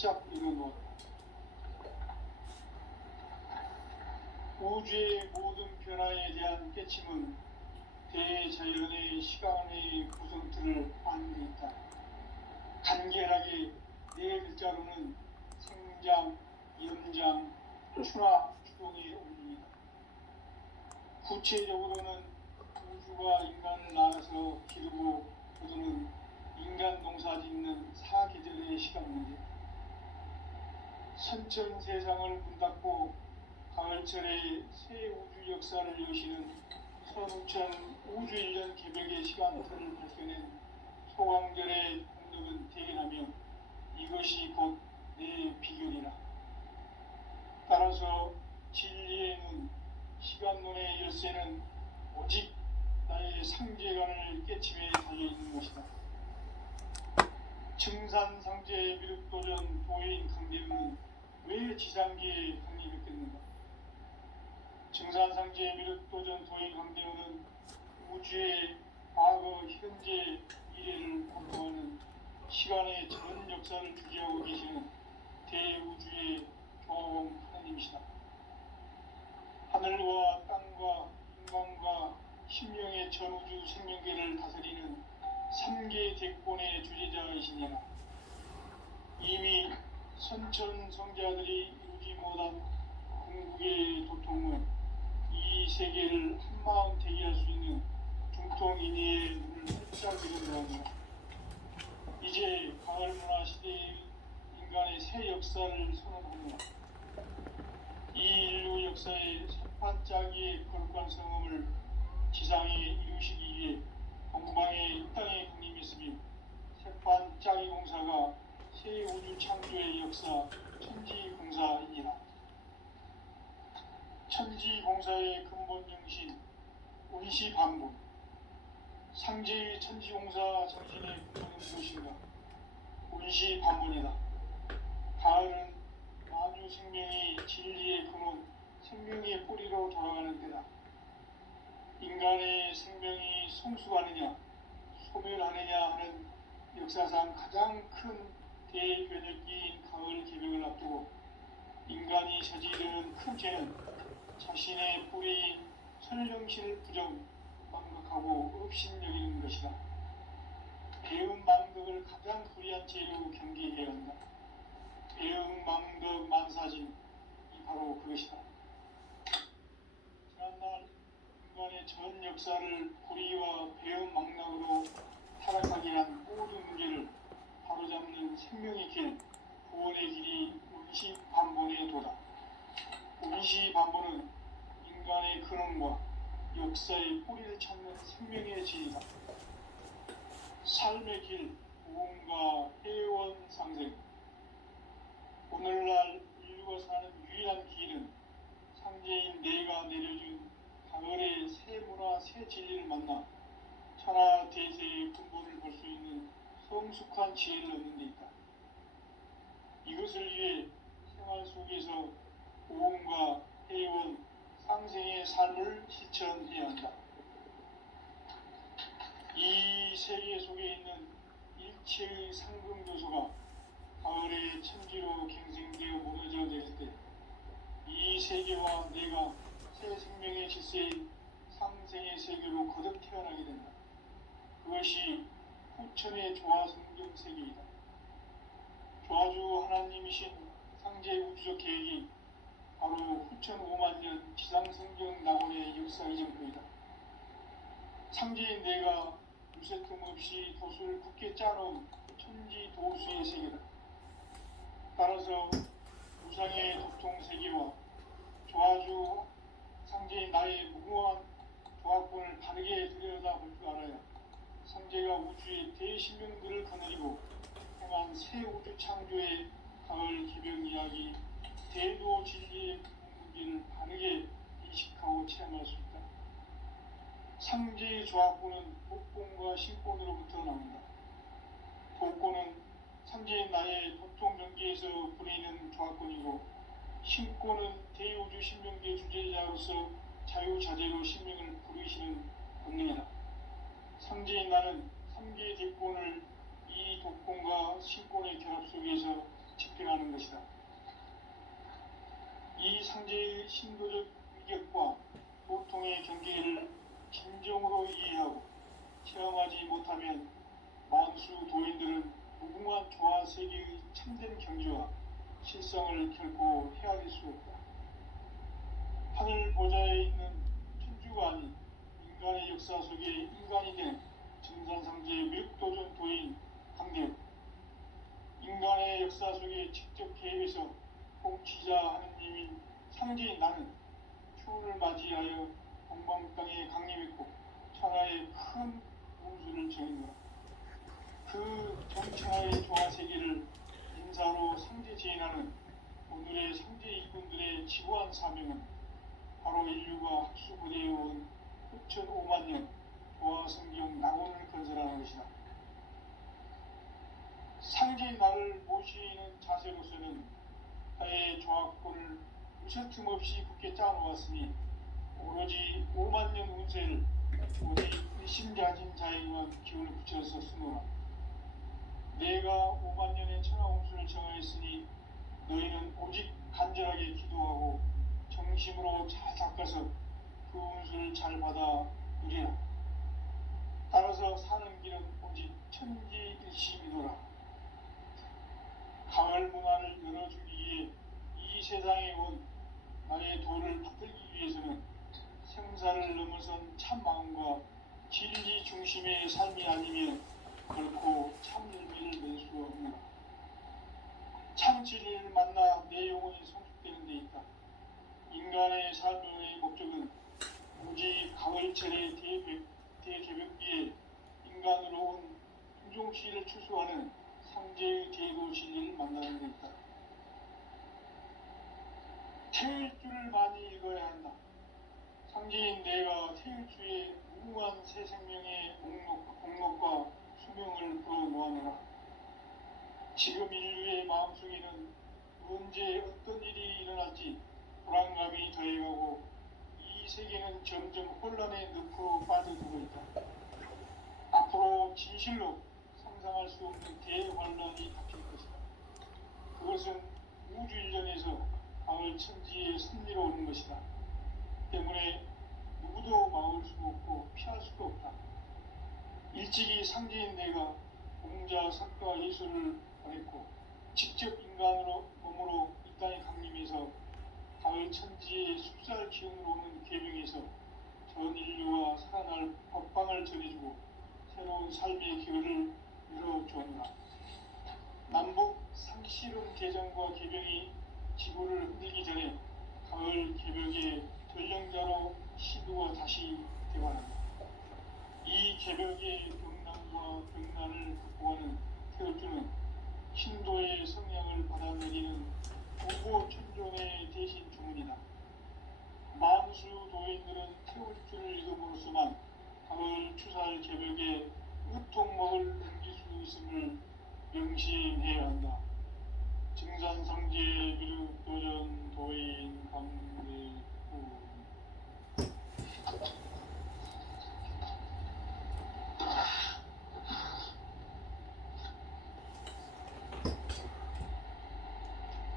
활짝 열어놓았다. 우주의 모든 변화에 대한 깨침은 대자연의 시간의 구성틀을 아는 데 있다. 간결하게 네 글자로는 생장, 연장, 추나 추동의 원리이다. 구체적으로는 우주가 인간을 낳아서 기르고 거두는 인간 농사 짓는 사계절의 시간 문제, 선천 세상을 문 닫고 가을철의 새 우주 역사를 여시는 선우천 우주 1년 개벽의 시간틀을 밝혀낸 소강절의 공덕은 대견하며 이것이 곧 내 비결이라. 따라서 진리의 눈, 시간론의 열쇠는 오직 나의 상제관을 깨침에 달려있는 것이다. 증산상제 미륵도전 도인 강대우는 왜 지상기에 강림했겠는가? 증산상제 미륵도전 도인 강대우는 우주의 과거, 현재, 미래를 관통하는 시간의 전 역사를 주재하고 계시는 대우주의 조화원 하나님이시다. 하늘과 땅과 인간과 신명의 전우주 생명계를 다스리는 3개 대권의 주제자이시니라. 이미 선천 성자들이 이루지 못한 궁극의 도통은 이 세계를 한마음 대기할 수 있는 중통인의의 눈을 활짝 열어놓았노라. 이제 가을 문화 시대의 인간의 새 역사를 선언하노라. 이 인류 역사의 세판짜기의 거룩한 성음을 지상에 이루시기 위해 공방에 이 땅에 군림했으며 세판짜기 공사가 새 우주 창조의 역사 천지공사이니라. 천지공사의 근본 정신 운시반복, 상제의 천지공사 정신의 근본은 무엇인가? 운시반복이다. 가을은 만유 생명이 진리의 근원, 생명의 뿌리로 돌아가는 때다. 인간의 생명이 성숙하느냐, 소멸하느냐 하는 역사상 가장 큰 대변혁기인 가을 개벽을 앞두고 인간이 저지르는 큰 죄는 자신의 뿌리인 설령신을 부정, 망각하고 업신여기는 것이다. 배음 망덕을 가장 불의한 죄로 경계해야 한다. 배음 망덕 만사진, 이 바로 그것이다. 지난날 인간의 전 역사를 불의와 배음 망락으로 타락하게 한 모든 문제를 바로잡는 생명의 길, 구원의 길이 운시반본의 도다. 운시반본은 인간의 근원과 역사의 뿌리를 찾는 생명의 길이다. 삶의 길, 구원과 회원 상생. 오늘날 인류가 사는 유일한 길은 상제인 내가 내려준 가을의 새 문화, 새 진리를 만나 천하 대세의 근본을 볼 수 있는 성숙한 지혜를 얻는 데 있다. 이것을 위해 생활 속에서 고음과 회원, 상생의 삶을 실천해야 한다. 이 세계 속에 있는 일체의 상금 요소가 가을의 천지로 갱생되어 무너져 내릴 때 이 세계와 내가 새 생명의 질서인 상생의 세계로 거듭 태어나게 된다. 그것이 후천의 조화성경 세계이다. 조화주 하나님이신 상제 우주적 계획이 바로 후천 5만년 지상성경 낙원의 역사 이정표이다. 상제인 내가 유세 틈 없이 도수를 굳게 짜놓은 천지 도수의 세계다. 따라서 우상의 도통 세계와 조화주 상제인 나의 무궁한 조합권을 바르게 들여다볼 줄 알아야 상제가 우주의 대신명들을 거느리고 행한 새 우주 창조의 가을 기병 이야기, 대도 진리의 문제를 바르게 인식하고 체험할 수 있다. 상제의 조합권은 복권과 신권으로부터 나온다. 복권은 상제인 나의 도통 경계에서 부리는 조합권이고, 신권은 대우주 신명계 주제자로서 자유자재로 신명을 부르시는 권능이다. 상제인 나는 3개의 대권을 이 독권과 신권의 결합 속에서 집행하는 이 상제의 신도적 위격과 고통의 경계를 진정으로 이해하고 체험하지 못하면 만수 도인들은 무궁한 조화 세계의 참된 경지와 실상을 결코 헤아릴 수 없다. 하늘 보좌에 있는 천주가 아닌 인간의 역사 속에 인간이 된 증산상제 밀도전 도인 강대우, 인간의 역사 속에 직접 개입해서 통치자 하느님인 상제인 나는 추운을 맞이하여 동방 땅에 강림했고 천하의 큰 운수를 정했노라. 그 정천하의 조화세계를 인사로 상제 제인하는 오늘의 상제 일꾼들의 지구한 사명은 바로 인류가 학수부대해온 6,500만 년 조화성경 낙원을 건설하는 것이다. 상제의 나를 모시는 자세로서는 나의 조화권을 무셔틈 없이 굳게 짜놓았으니 오로지 5만 년 운세를 오직 일심자진 자에게만 기운을 붙여서 쓰노라. 내가 5만 년의 천하 운수를 정하였으니 너희는 오직 간절하게 기도하고 정심으로 잘 닦아서 그 운수를 잘 받아 누리라. 따라서 사는 길은 오직 천지일심이노라. 가을 문화를 열어주기 위해 이 세상에 온 나의 도를 받들기 위해서는 생사를 넘어선 참 마음과 진리 중심의 삶이 아니면 결코 참 열매를 낼 수 없노라. 참 진리를 만나 내 영혼이 성숙되는 데 있다. 인간의 삶의 목적은 오직 가을철의 대개벽기에 인간으로 온 인종시를 추수하는 상제의 제도 진리를 만나는 데 있다. 태일주를 많이 읽어야 한다. 상제인 내가 태일주의 무궁한 새 생명의 목록과 수명을 풀어놓아내라. 지금 인류의 마음속에는 언제 어떤 일이 일어날지 불안감이 더해가고 이 세계는 점점 혼란의 늪으로 빠져들고 있다. 앞으로 진실로 상상할 수 없는 대환란이 닥칠 것이다. 그것은 우주 일련에서 가을 천지의 섭리로 오는 것이다. 때문에 누구도 막을 수 없고 피할 수도 없다. 일찍이 상제인 내가 공자, 석가, 예술을 보냈고 직접 인간으로 몸으로 이 땅에 강림해서 가을 천지의 숲살 기운으로 오는 계명에서 전 인류와 살아날 법방을 전해주고 새로운 삶의 기회를 열어주었노라. 남북 상실은 개정과 개병이 지구를 흔들기 전에 가을 개벽의 전령자로 시두가 다시 대관한다. 이 개벽의 경난과 병난을 극복하는 태울주는 신도의 성향을 받아들이는 고고 천종의 대신 주문이다. 만수 도인들은 태울주를 읽음으로써만 가을 추살 개벽에 우통목을 옮길 수 있음을 명심해야 한다. 증산상제 비륵도전 도인 강대우.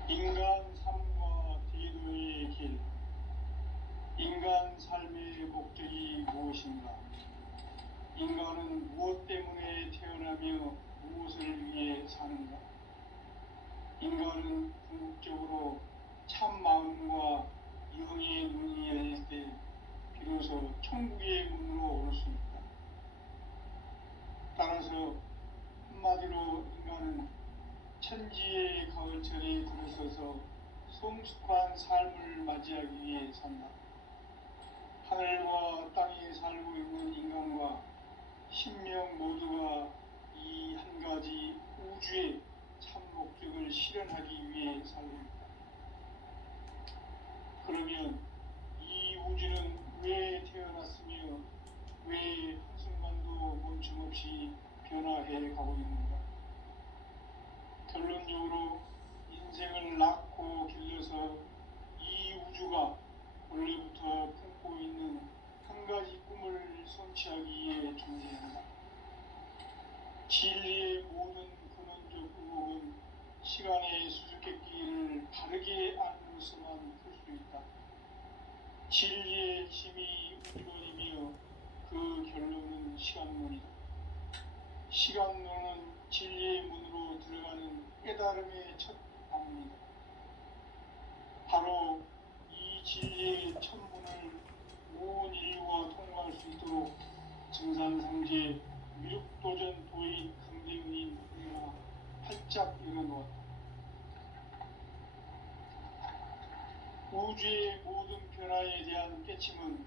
인간 삶과 제도의 길. 인간 삶의 목적이 무엇인가? 인간은 무엇 때문에 태어나며 무엇을 위해 사는가? 인간은 궁극적으로 참 마음과 영의 눈이 열릴 때 비로소 천국의 문으로 올 수 있다. 따라서 한마디로 인간은 천지의 가을철에 들어서서 성숙한 삶을 맞이하기 위해 산다. 하늘과 땅에 살고 있는 인간과 신명 모두가 이 한 가지 우주의 참 목적을 실현하기 위해 살고 있다. 그러면 이 우주는 왜 태어났으며 왜 한순간도 멈춤없이 변화해 가고 있는가? 결론적으로 인생을 낳고 길러서 이 우주가 원래부터 품고 있는 한 가지 꿈을 성취하기 위해 존재한다. 진리의 모든 근원적 의혹은 시간의 수수께끼를 바르게 알고서만 풀 수 있다. 진리의 힘이 우주론이며 그 결론은 시간론이다. 시간론은 진리의 문으로 들어가는 깨달음의 첫 방문이다. 바로 이 진리의 첫 문을 온 인류가 통과할 수 있도록 증산상제 미륵도전 도인 강대윤이 활짝 열어놓았다. 우주의 모든 변화에 대한 깨침은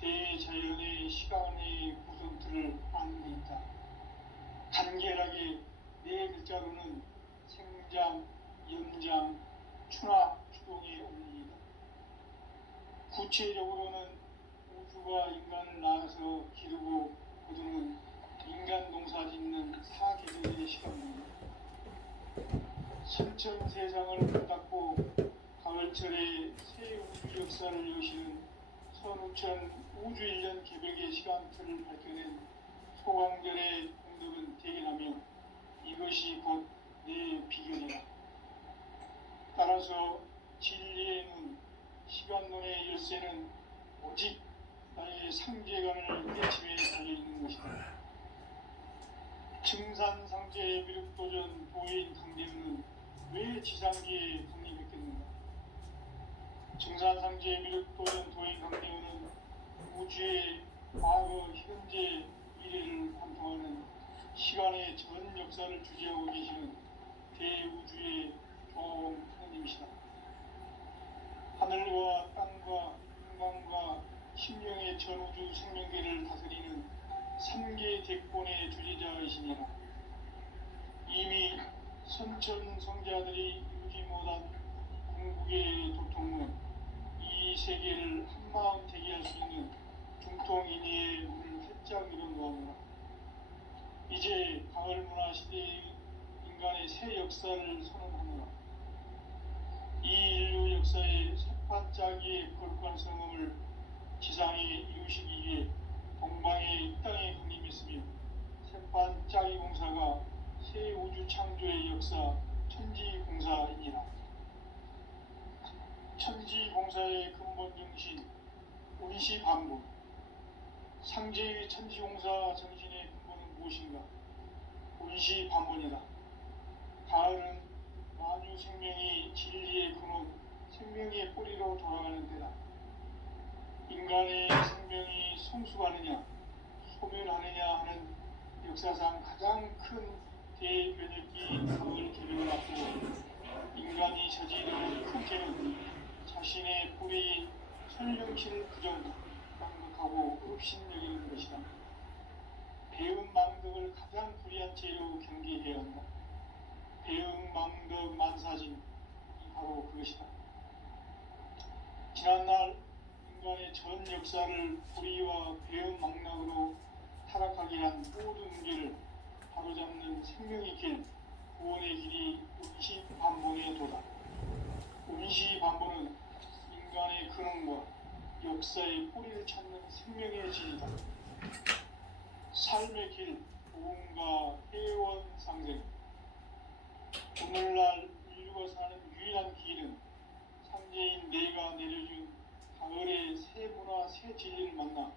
대자연의 시간의 구성틀을 아는 데 있다. 간결하게 네 글자로는 생장, 연장, 추나 추동의 원리이다. 구체적으로는 우주가 인간을 낳아서 기르고 거두는 인간 농사 짓는 사계절의 시간입니다. 선천세상을 문닫고 가을철에 새 우주 역사를 여시는 선우천 우주 1년 개벽의 시간틀을 밝혀낸 소강절의 공덕은 대견하며 이것이 곧 내 비결이다. 따라서 진리의 눈, 시간론의 열쇠는 오직 나의 상제관을 깨침에 달려있는 것이다. 증산상제의 미륵도전 도인 강대윤은 왜 지상기에 독립했겠는가? 증산상제의 미륵도전 도인 강대윤은 우주의 과거, 현재, 미래를 관통하는 시간의 전 역사를 주재하고 계시는 대우주의 조음 하나님이시다. 하늘과 땅과 인간과 심령의 전우주 생명계를 다스리는 3개 대권의 주지자이시니라. 이미 선천성자들이 이루지 못한 궁극의 도통문, 이 세계를 한마음 대기할 수 있는 중통인의의 문을 활짝 열어놓았노라. 이제 가을문화 시대의 인간의 새 역사를 선언하노라. 이 인류 역사의 새반짝이의 거룩한 성음을 지상에 이루시기에 동방의 이 땅에 강림했으며 새반짝이 공사가 새 우주 창조의 역사 천지공사이니라. 천지공사의 근본 정신 운시반복. 상제의 천지공사 정신의 근본은 무엇인가? 운시반복이다. 가을은 만유 생명이 진리의 근원, 생명의 뿌리로 돌아가는 때다. 인간의 생명이 성숙하느냐, 소멸하느냐 하는 역사상 가장 큰 대변혁기 가을 개벽을 앞두고 인간이 저지르는 큰 죄는 자신의 뿌리인 설령실을 부정망덕하고 업신여기는 것이다. 배은 망덕을 가장 불의한 죄로 경계해야 한다. 배은 망덕 만사진, 바로 그것이다. 지난날 인간의 전 역사를 불의와 배은 망락으로 타락하게 한 모든 문제를 바로잡는 생명의 길, 구원의 길이 운시반본의 도다. 운시반본은 인간의 근원과 역사의 뿌리를 찾는 생명의 길이다. 삶의 길, 도움과 회원 상생. 오늘날 인류가 사는 유일한 길은 상제인 내가 내려준 가을의 새 문화, 새 진리를 만나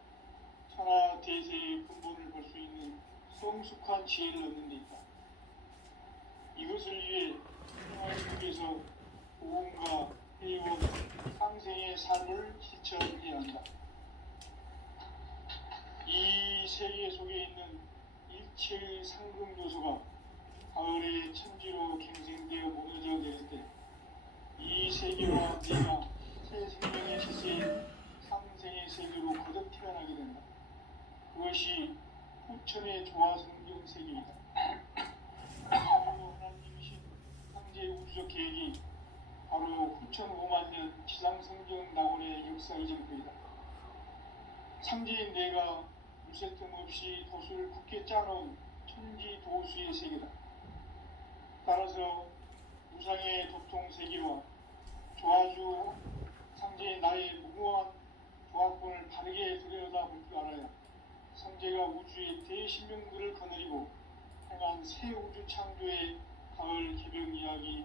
천하 대세의 근본을 볼 수 있는 성숙한 지혜를 얻는 데 있다. 이것을 위해 평화국에서 도움과 회원, 상생의 삶을 실천해야 한다. 이 세계 속에 있는 일체의 상금 요소가 가을의 천지로 갱생되어 무너져 내릴 때 이 세계와 내가 새 생명의 시세인 상생의 세계로 거듭 태어나게 된다. 그것이 후천의 조화성경 세계이다. 하나님이신 상제의 우주적 계획이 바로 후천 5만 년 지상성경 낙원의 역사 이전입니다. 상제인 내가 물새 틈 없이 도수를 굳게 짜놓은 천지 도수의 세계다. 따라서 무상의 도통 세계와 조화주 상제의 나의 무궁한 조합권을 바르게 들여다볼 줄 알아야 상제가 우주의 대신명들을 거느리고 행한 새 우주 창조의 가을 개벽 이야기,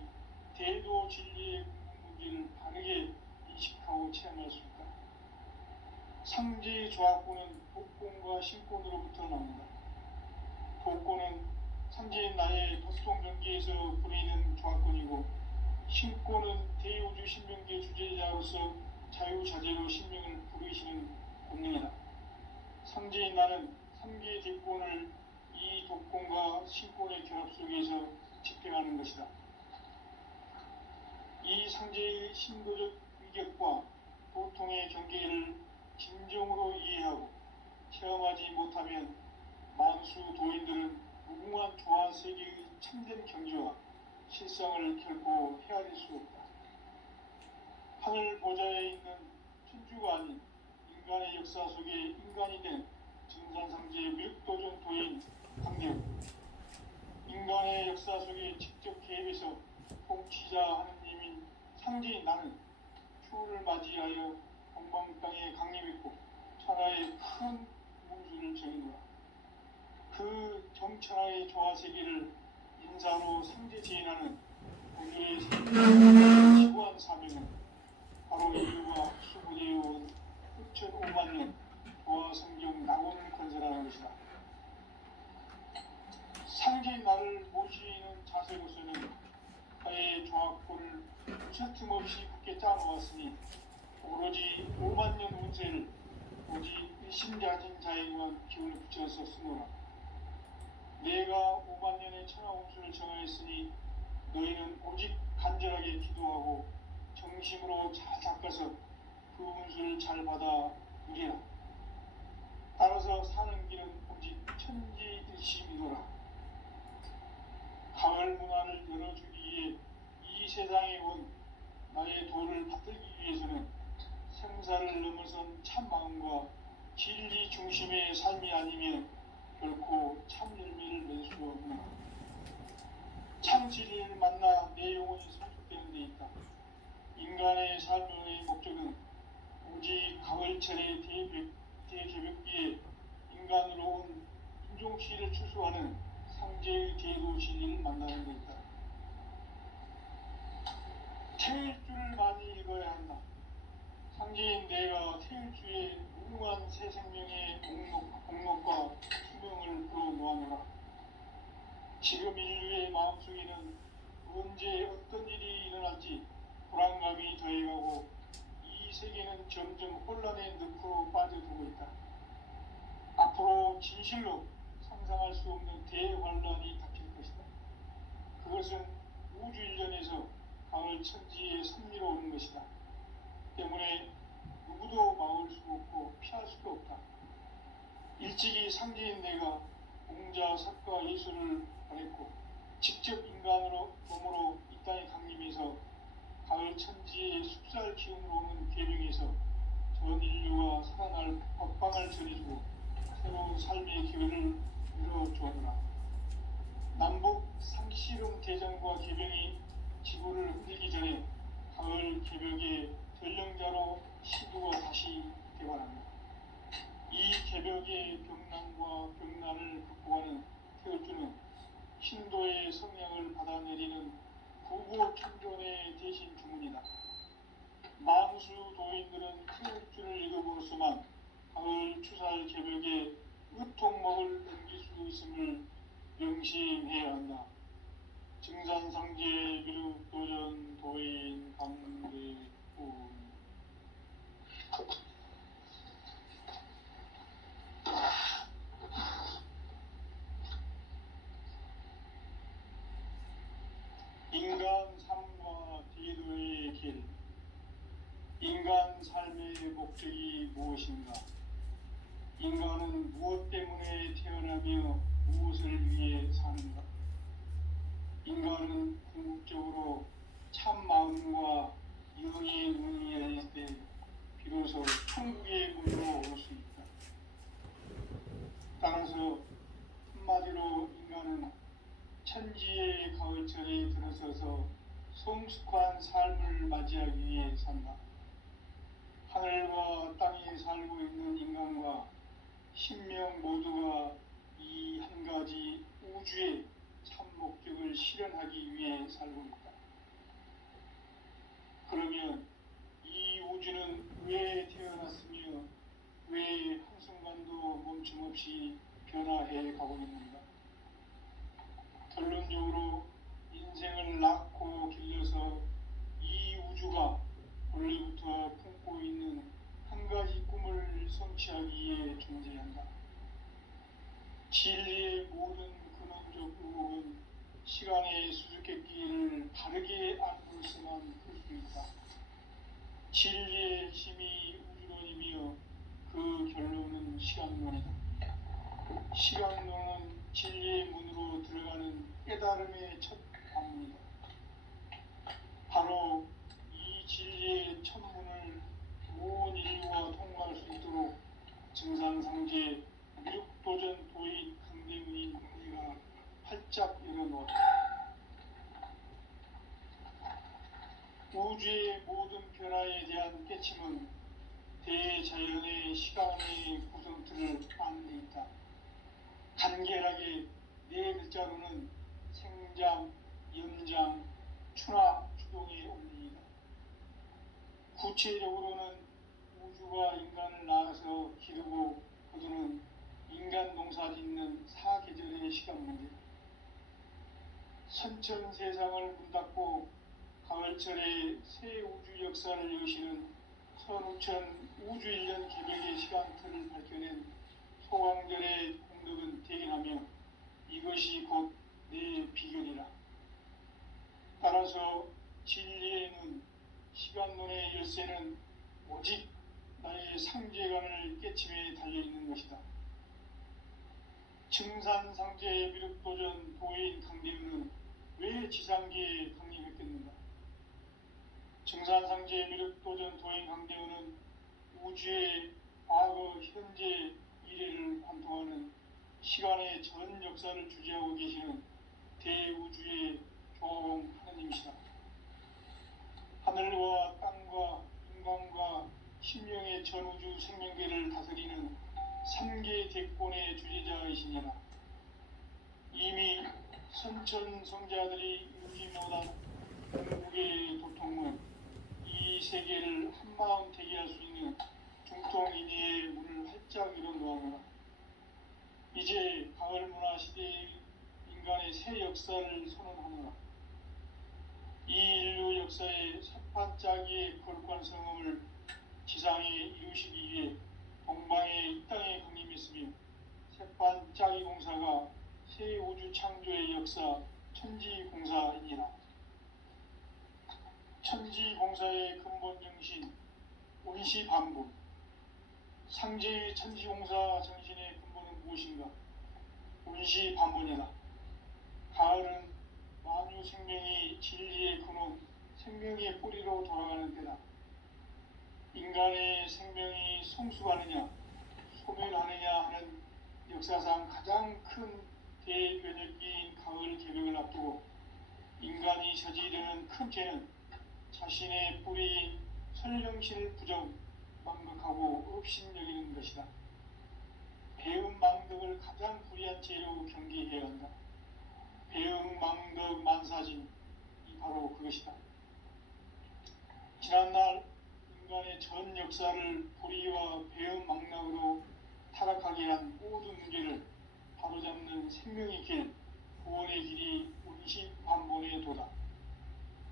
대도 진리의 문제를 바르게 인식 우리의 조합구는 복권과 신권으로부터 나옵니다. 복권은 삼재인 나의 덕송전기에서 부리는 조합권이고, 신권은 대우주 신명계 주제자로서 자유자재로 신명을 부르시는 권능이다. 삼재인 나는 삼계 대권을 이 독권과 신권의 결합 속에서 집행하는 것이다. 이 상제의 신도적 위격과 보통의 경계를 진정으로 이해하고 체험하지 못하면 만수 도인들은 무궁한 조화 세계의 참된 경지와 실상을 결코 헤아릴 수 없다. 하늘 보좌에 있는 천주가 아닌 인간의 역사 속에 인간이 된 증산상제 밀도전 도인 강경, 인간의 역사 속에 직접 개입해서 통치자 하느님인 상제인 나는 추후를 맞이하여 동방 땅에 강림했고 천하의 큰 문수를 정의노라. 그 정천하의 조화세계를 인사로 상제 제인하는 오늘의 지구한 사명은 바로 인류가 수고되어 온 6,500만 년 조화 성경 낙원을 건설하는 것이다. 상제인 나를 모시는 자세로서는 하의 조합고를 무쇠틈없이 굳게 짜놓았으니 오로지 5만 년 운세를 오직 일심자진 자에게만 기운을 붙여서 쓰노라. 내가 5만 년의 천하 운수를 정하였으니 너희는 오직 간절하게 기도하고 정심으로 잘 닦아서 그 운수를 잘 받아 누리라. 따라서 사는 길은 오직 천지일심이노라. 가을 문화를 열어주기 위해 이 세상에 온 나의 도를 받들기 위해서는 생사를 넘어선 참 마음과 진리 중심의 삶이 아니면 결코 참 열매를 맺을 수 없노라. 참 진리를 만나 내 영혼이 성숙되는 데 있다. 인간의 삶의 목적은 오직 가을철의 대개벽기에 인간으로 온 인종시를 추수하는 상제의 대도 진리를 만나는 데 있다. 태일주를 많이 읽어야 한다. 상제인 내가 태일주의 무궁한 새 생명의 공목과 수명을 불어놓아노라. 지금 인류의 마음속에는 언제 어떤 일이 일어날지 불안감이 더해가고 이 세계는 점점 혼란의 늪으로 빠져들고 있다. 앞으로 진실로 상상할 수 없는 대환란이 닥칠 것이다. 그것은 우주 일련에서 가을 천지의 섭리로 오는 것이다. 때문에 누구도 막을 수 없고 피할 수도 없다. 일찍이 상제인 내가 공자, 석가, 예술을 보냈고 직접 인간으로 몸으로 이 땅에 강림해서 가을 천지의 숲살 기운으로 오는 계명에서 전 인류가 살아날 법방을 전해주고 새로운 삶의 기회를 열어주었노라. 남북 상씨름 대전과 개병이 지구를 흔들기 전에 가을 개벽의 전령자로 시두가 다시 개발합니다. 이 개벽의 병난과 병난을 극복하는 태을주는 신도의 성향을 받아내리는 구고천존의 대신 주문이다. 만수 도인들은 태을주를 읽어보고서만 가을 추살 개벽에 으통목을 넘길 수 있음을 명심해야 한다. 증산상제 미륵도전 도인 강대군. 인간 삶과 대도의 길. 인간 삶의 목적이 무엇인가? 인간은 무엇 때문에 태어나며 무엇을 위해 사는가? 인간은 궁극적으로 참 마음과 영의 눈이 열릴 때 비로소 천국의 문으로 올 수 있다. 따라서 한마디로 인간은 천지의 가을철에 들어서서 성숙한 삶을 맞이하기 위해 산다. 하늘과 땅에 살고 있는 인간과 신명 모두가 이 한 가지 우주의 참 목적을 실현하기 위해 살고 있다. 그러면 이 우주는 왜 태어났으며 왜 한순간도 멈춤없이 변화해 가고 있는가? 결론적으로 인생을 낳고 길러서 이 우주가 원래부터 품고 있는 한 가지 꿈을 성취하기 위해 존재한다. 진리의 모든 근원적 의혹은 시간의 수수께끼를 바르게 알고서만 풀 수 있다. 진리의 핵심이 우주론이며 그 결론은 시간론이다. 시간론은 진리의 문으로 들어가는 깨달음의 첫 관문이다. 바로 이 진리의 첫 문을 온 인류가 통과할 수 있도록 증산상제 미륵도전 도인 강대문인 우리가 활짝 열어놓았다. 우주의 모든 변화에 대한 깨침은 대자연의 시간의 구성틀을 안는 데 있다. 간결하게 네 글자로는 생장, 연장, 추나 추동의 원리이다. 구체적으로는 우주가 인간을 낳아서 기르고 거두는 인간 농사 짓는 사계절의 시간 문제. 선천 세상을 문 닫고 가을철에 새 우주 역사를 여시는 선우천 우주 1년 개벽의 시간틀을 밝혀낸 소강절의 공덕은 대견하며 이것이 곧 내 비결이라. 따라서 진리의 눈, 시간론의 열쇠는 오직 나의 상제관을 깨침에 달려있는 것이다. 증산상제의 미륵도전 도인 강대문은 왜 지상계에 강림했겠는가? 증산상제의 미륵도전 도인 강대문은 우주의 과거, 현재, 미래를 관통하는 시간의 전 역사를 주재하고 계시는 대우주의 조화원 하느님이시다. 하늘과 땅과 인간과 신명의 전우주 생명계를 다스리는 3개 대권의 주재자이시니라. 이미 선천성자들이 이루지 못한 궁극의 도통은 이 세계를 한마음 되게 할 수 있는 중통인의의 문을 활짝 열어놓아라. 이제 가을문화 시대의 인간의 새 역사를 선언하노라. 이 인류 역사의 새판짜기의 거룩한 성음을 지상에 이루시기 위해 동방의 이 땅에 강림했으며 새판짜기 공사가 새 우주 창조의 역사 천지공사이니라. 천지공사의 근본 정신 온시반복. 상제의 천지공사 정신의 근본은 무엇인가? 온시반복이다. 가을은 만유 생명이 진리의 근원, 생명의 뿌리로 돌아가는 때다. 인간의 생명이 성숙하느냐, 소멸하느냐 하는 역사상 가장 큰 대변혁기인 가을 개벽을 앞두고 인간이 저지르는 큰 죄는 자신의 뿌리인 설령실 부정, 망극하고 업신여기는 것이다. 배음 망덕을 가장 불의한 죄로 경계해야 한다. 배음 망덕 만사진이 바로 그것이다. 지난날 인간의 전 역사를 불의와 배음 망락으로 타락하게 한 모든 문제를 바로잡는 생명의 길, 구원의 길이 온시반본의 도다.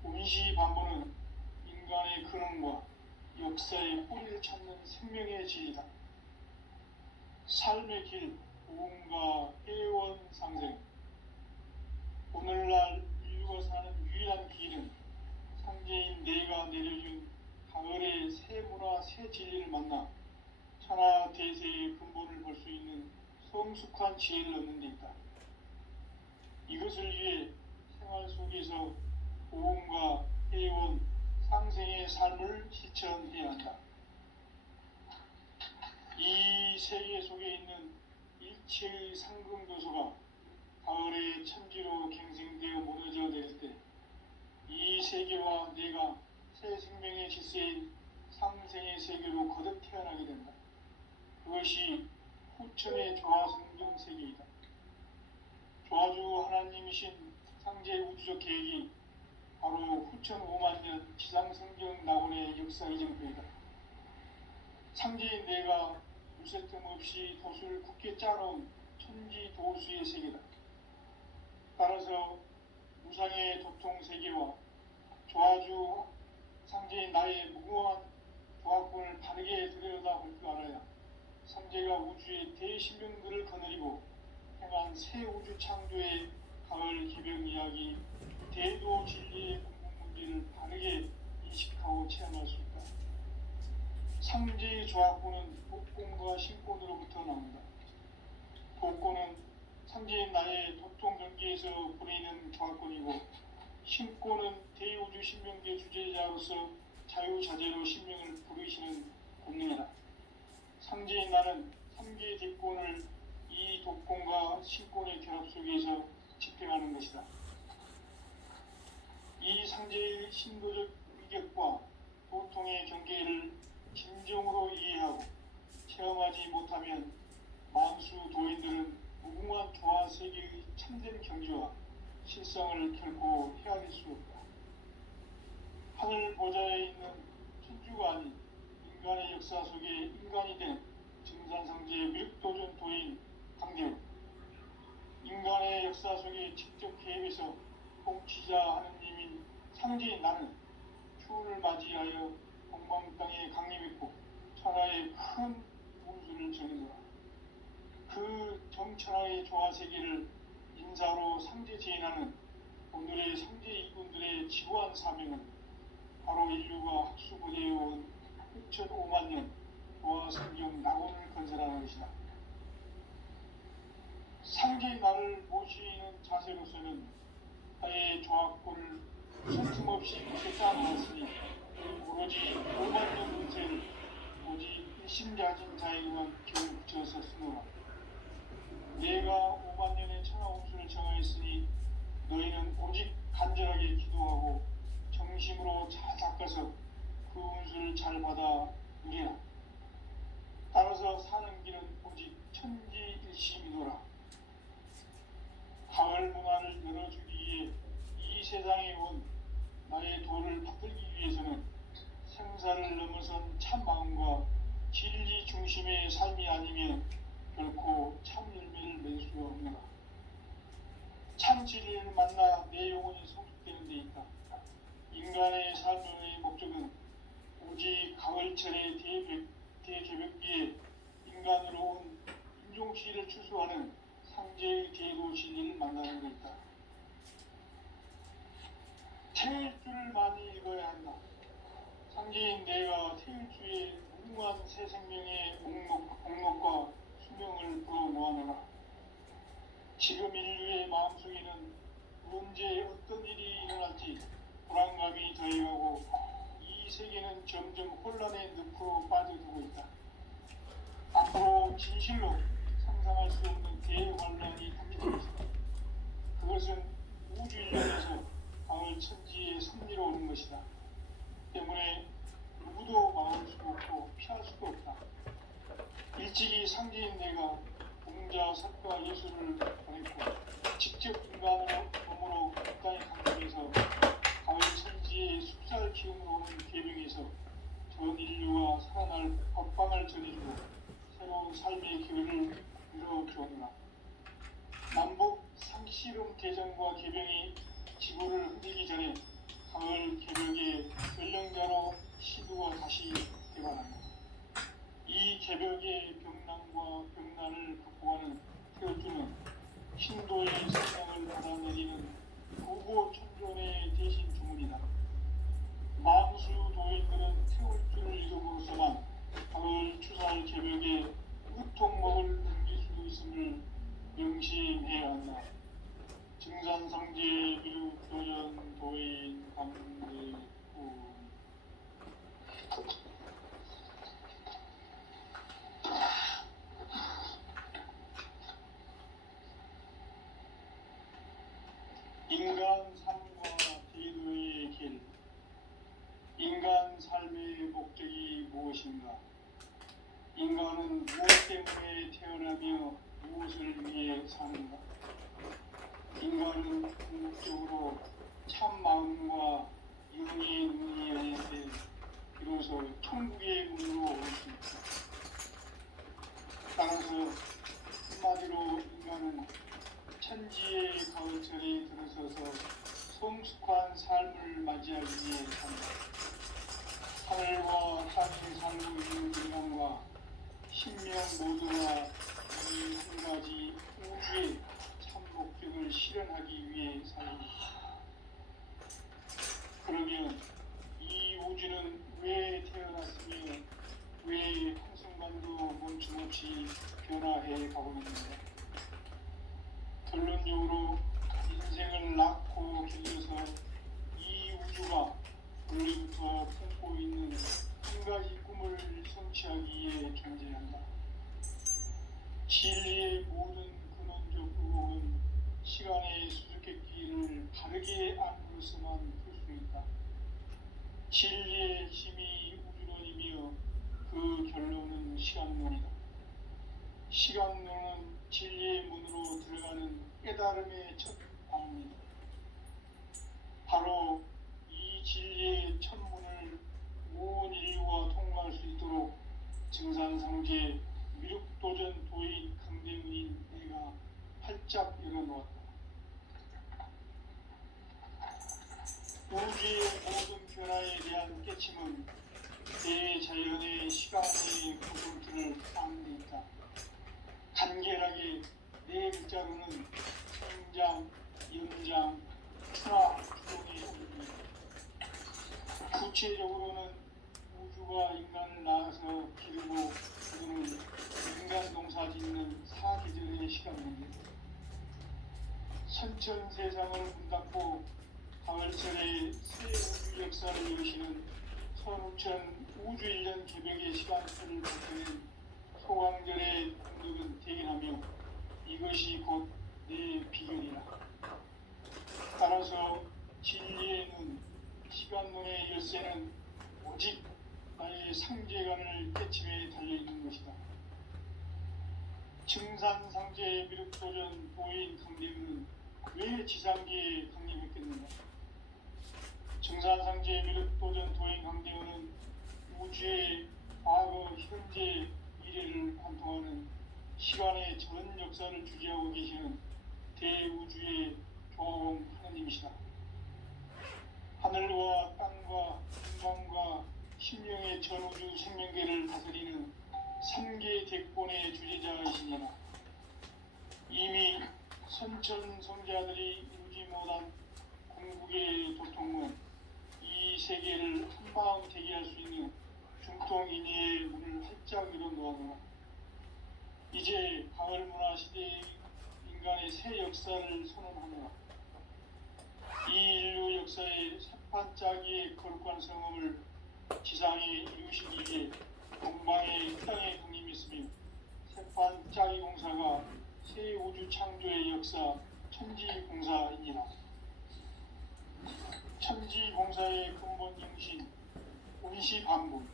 온시반본은 인간의 근원과 역사의 뿌리를 찾는 생명의 진리다. 삶의 길, 고음과 애원상생. 오늘날 인류가 사는 유일한 길은 상제인 내가 내려준 가을의 새 문화, 새 진리를 만나 천하 대세의 근본을 볼 수 있는 성숙한 지혜를 얻는 데 있다. 이것을 위해 생활 속에서 고음과 애원, 상생의 삶을 실천해야 한다. 이 세계 속에 있는 일체의 상금도소가 가을의 천지로 갱생되어 무너져 내릴 때 이 세계와 내가 새 생명의 질서인 상생의 세계로 거듭 태어나게 된다. 그것이 후천의 조화성경 세계이다. 조화주 하나님이신 상제 우주적 계획이 바로 후천 5만 년 지상성경 낙원의 역사 이정표이다. 상제인 내가 두세 틈 없이 돛을 굳게 짜놓은 천지 도수의 세계다. 따라서 무상의 도통 세계와 조화주 상제인 나의 무궁한 조합군을 바르게 들여다볼 줄 알아야 상제가 우주의 대신명들을 거느리고 행한 새 우주 창조의 가을 기병 이야기, 대도 진리의 공공 문제를 바르게 인식하고 체험할 수 있다. 상제의 조합군은 복권과 신권으로부터 나온다. 복권은 상제인 나의 도통 경계에서 부리는 조합권이고, 신권은 대우주 신명계 주제자로서 자유자재로 신명을 부르시는 권능이다. 상제인 나는 3개의 뒷권을 이 독권과 신권의 결합 속에서 집행하는 것이다. 이 상제의 신도적 위격과 도통의 경계를 진정으로 이해하고 체험하지 못하면 만수 도인들은 무궁한 조화 세계의 참된 경지와 실성을 결코 헤아릴 수 없다. 하늘 보좌에 있는 천주가 아닌 인간의 역사 속에 인간이 된 증산상제의 밀도전 도인 강대우, 인간의 역사 속에 직접 개입해서 통치자 하느님인 상제인 나는 추운을 맞이하여 동방 땅에 강림했고 천하의 큰 운수를 정해놓아 그 정천하의 조화세계를 인사로 상제 제인하는 오늘의 상제 이군들의 지구한 사명은 바로 인류가 학수고대해온 6,500만 년 조화성경 낙원을 건설하는 것이다. 상제의 나를 모시는 자세로서는 하의 조합권을 서슴없이 쌓아놓았으니 오로지 5만 년 운세를 오직 일심자진 자에게만 기를 붙여서 쓰노라. 내가 5만 년의 천하 운수를 정하였으니 너희는 오직 간절하게 기도하고 정심으로 잘 닦아서 그 운수를 잘 받아 누리라. 따라서 사는 길은 오직 천지일심이노라. 가을 문화를 열어주기 위해 이 세상에 온 나의 도를 받들기 위해서는 생사를 넘어선 참 마음과 진리 중심의 삶이 아니면 결코 참 열매를 맺을 수 없노라. 참 진리를 만나 내 영혼이 성숙되는 데 있다. 인간의 삶의 목적은 오직 가을철의 대개벽기에 인간으로 온 인종시를 추수하는 상제의 대도 진리를 만나는 데 있다. 태일주를 많이 읽어야 한다. 상제인 내가 태일주의 무궁한 새 생명의 목록과 수명을 불어놓아노라. 지금 인류의 마음속에는 언제 어떤 일이 일어날지 불안감이 더해가고 이 세계는 점점 혼란의 늪으로 빠져들고 있다. 앞으로 진실로 상상할 수 없는 대환란이 닥칠 것이다. 그것은 우주 인류에서 가을 천지의 섭리로 오는 것이다. 때문에 누구도 막을 수도 없고 피할 수도 없다. 일찍이 상제인 내가 공자, 석가, 예술을 보냈고 직접 인간으로 몸으로 국가의 강림에서 가을 천지의 숲살 기운으로 오는 계명에서 전 인류와 살아날 법방을 전해주고 새로운 삶의 기회를 이뤄주었노라. 남북 상씨름 대전과 개병이 지구를 흔들기 전에 가을 개벽의 연령자로 시두가 다시 되어간다. 이 개벽의 병난과 병난을 극복하는 태울주는 신도의 생명을 받아내리는 구고천존의 대신 주문이다. 만수 도인들은 태울주를 이름으로서만 가을 추살 개벽에 우통목을 넘길 수 있음을 명심해야 한다. 증산상제 비루도연 도인 강대우. 인간 삶과 대도의 길. 인간 삶의 목적이 무엇인가? 인간은 무엇 때문에 태어나며 무엇을 위해 사는가? 인간은 궁극적으로 참 마음과 영의 눈이 열릴 때 비로소 천국의 문으로 올 수 있다. 세상에 살고 있는 인간과 신명 모두가 이 한 가지 우주의 참 목적을 실현하기 위해 살고 있다. 그러면 이 우주는 왜 태어났으며 왜 한순간도 멈춤없이 변화해 가고 있는가? 결론적으로 인생을 낳고 길러서 이 우주가 원래부터 품고 있는 한 가지 꿈을 성취하기 위해 존재한다. 진리의 모든 근원적 의혹은 시간의 수수께끼를 바르게 안으로서만 풀 수 있다. 진리의 핵심이 우주론이며 그 결론은 시간론이다. 시간론은 진리의 문으로 들어가는 깨달음의 첫 방문이다. 바로 이 진리의 첫 문을 온 인류가 통과할 수 있도록 증산상제 미륵도전 도인 강대문인 내가 활짝 열어놓았다. 우주의 모든 변화에 대한 깨침은 대자연의 시간의 구성틀을 안는 데 있다. 간결하게 네 글자로는 성장, 연장, 추락, 주동이 올립니다. 구체적으로는 우주가 인간을 낳아서 기르고 그들을 인간 농사 짓는 사계절의 시간입니다. 선천 세상을 문 닫고 가을철에 새 우주 역사를 이루시는 선우천 우주 1년 개벽의 시간표를 보태는 소강절의 공덕은 대견하며 이것이 곧 내 비결이라. 따라서 진리의 눈, 시간론의 열쇠는 오직 나의 상제관을 깨침에 달려있는 것이다. 증산상제 미륵도전 도인 강대문은 왜 지상계에 강림했겠는가? 증산상제 미륵도전 도인 강대문은 우주의 과거, 현재, 미래를 관통하는 시간의 전 역사를 주재하고 계시는 대우주의 조화공 하나님이시다. 하늘과 땅과 인간과 심령의 전우주 생명계를 다스리는 3개 대권의 주제자이시니라. 이미 선천성자들이 이루지 못한 궁극의 도통은 이 세계를 한마음 대기할 수 있는 중통인의의 문을 활짝 열어놓아노라. 이제 가을문화 시대의 인간의 새 역사를 선언하노라. 이 인류 역사의 새판짜기의 거룩한 성음을 지상에 이루시기 위해 동방의 땅에 강림했으며 새판짜기 공사가 새 우주 창조의 역사 천지공사이니라. 천지공사의 근본 정신 온시반분.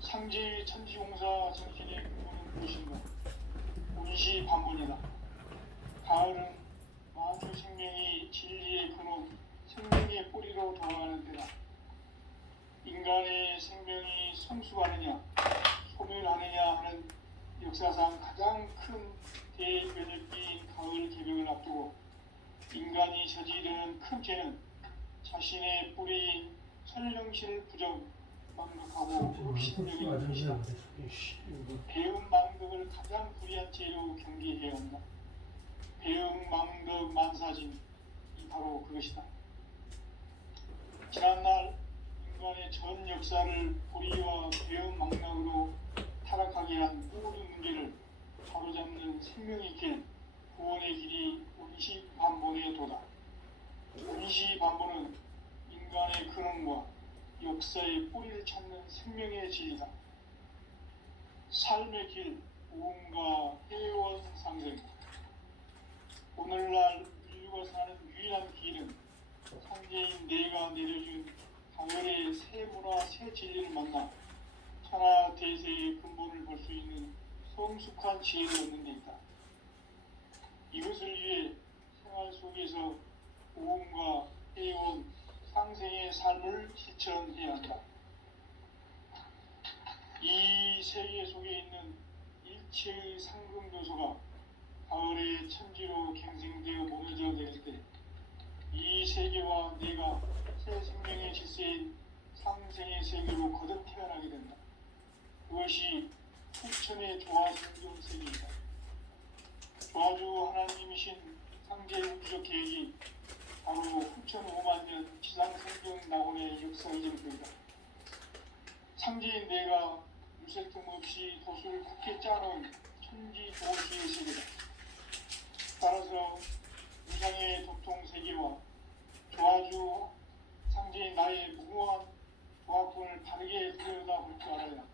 상제의 천지공사 정신의 근본은 무엇인가? 온시반분이다. 가을은 만주 생명이 진리의 근원, 생명의 뿌리로 돌아가는 때다. 인간의 생명이 성숙하느냐, 소멸하느냐 하는 역사상 가장 큰 대변혁기인 가을 개벽을 앞두고 인간이 저지르는 큰 죄는 자신의 뿌리인 설령실을 부정, 망극하고 업신여기는 것이다. 배움 망극을 가장 불의한 죄로 경계해야 한다. 배움 망극 만사진, 이 바로 그것이다. 지난날 인간의 전 역사를 불의와 배움 망락으로 타락하게 한 모든 문제를 바로잡는 생명의 길, 구원의 길이 온시반본의 도다. 온시반본은 인간의 근원과 역사의 뿌리를 찾는 생명의 진리다. 삶의 길, 우음과 해원상생. 오늘날 인류가 사는 유일한 길은 상제인 내가 내려준 가을의 새 문화, 새 진리를 만나 천하 대세의 근본을 볼 수 있는 성숙한 지혜를 얻는 데 있다. 이것을 위해 생활 속에서 우음과 해원, 상생의 삶을 실천해야 한다. 이 세계 속에 있는 일체의 상금교소가 가을의 천지로 갱생되어 무너져 내릴 때 이 세계와 내가 새 생명의 질서인 상생의 세계로 거듭 태어나게 된다. 그것이 후천의 조화성경 세계이다. 조화주 하나님이신 상계 우주적 계획이 바로 후천 5만 년 지상성경 낙원의 역사의 전표이다. 상제인 내가 유색 틈 없이 도수를 굳게 짜놓은 천지 도시의 세계다. 따라서 우상의 도통 세계와 조화주 상제인 나의 무궁한 조화권을 바르게 들여다볼 줄 알아야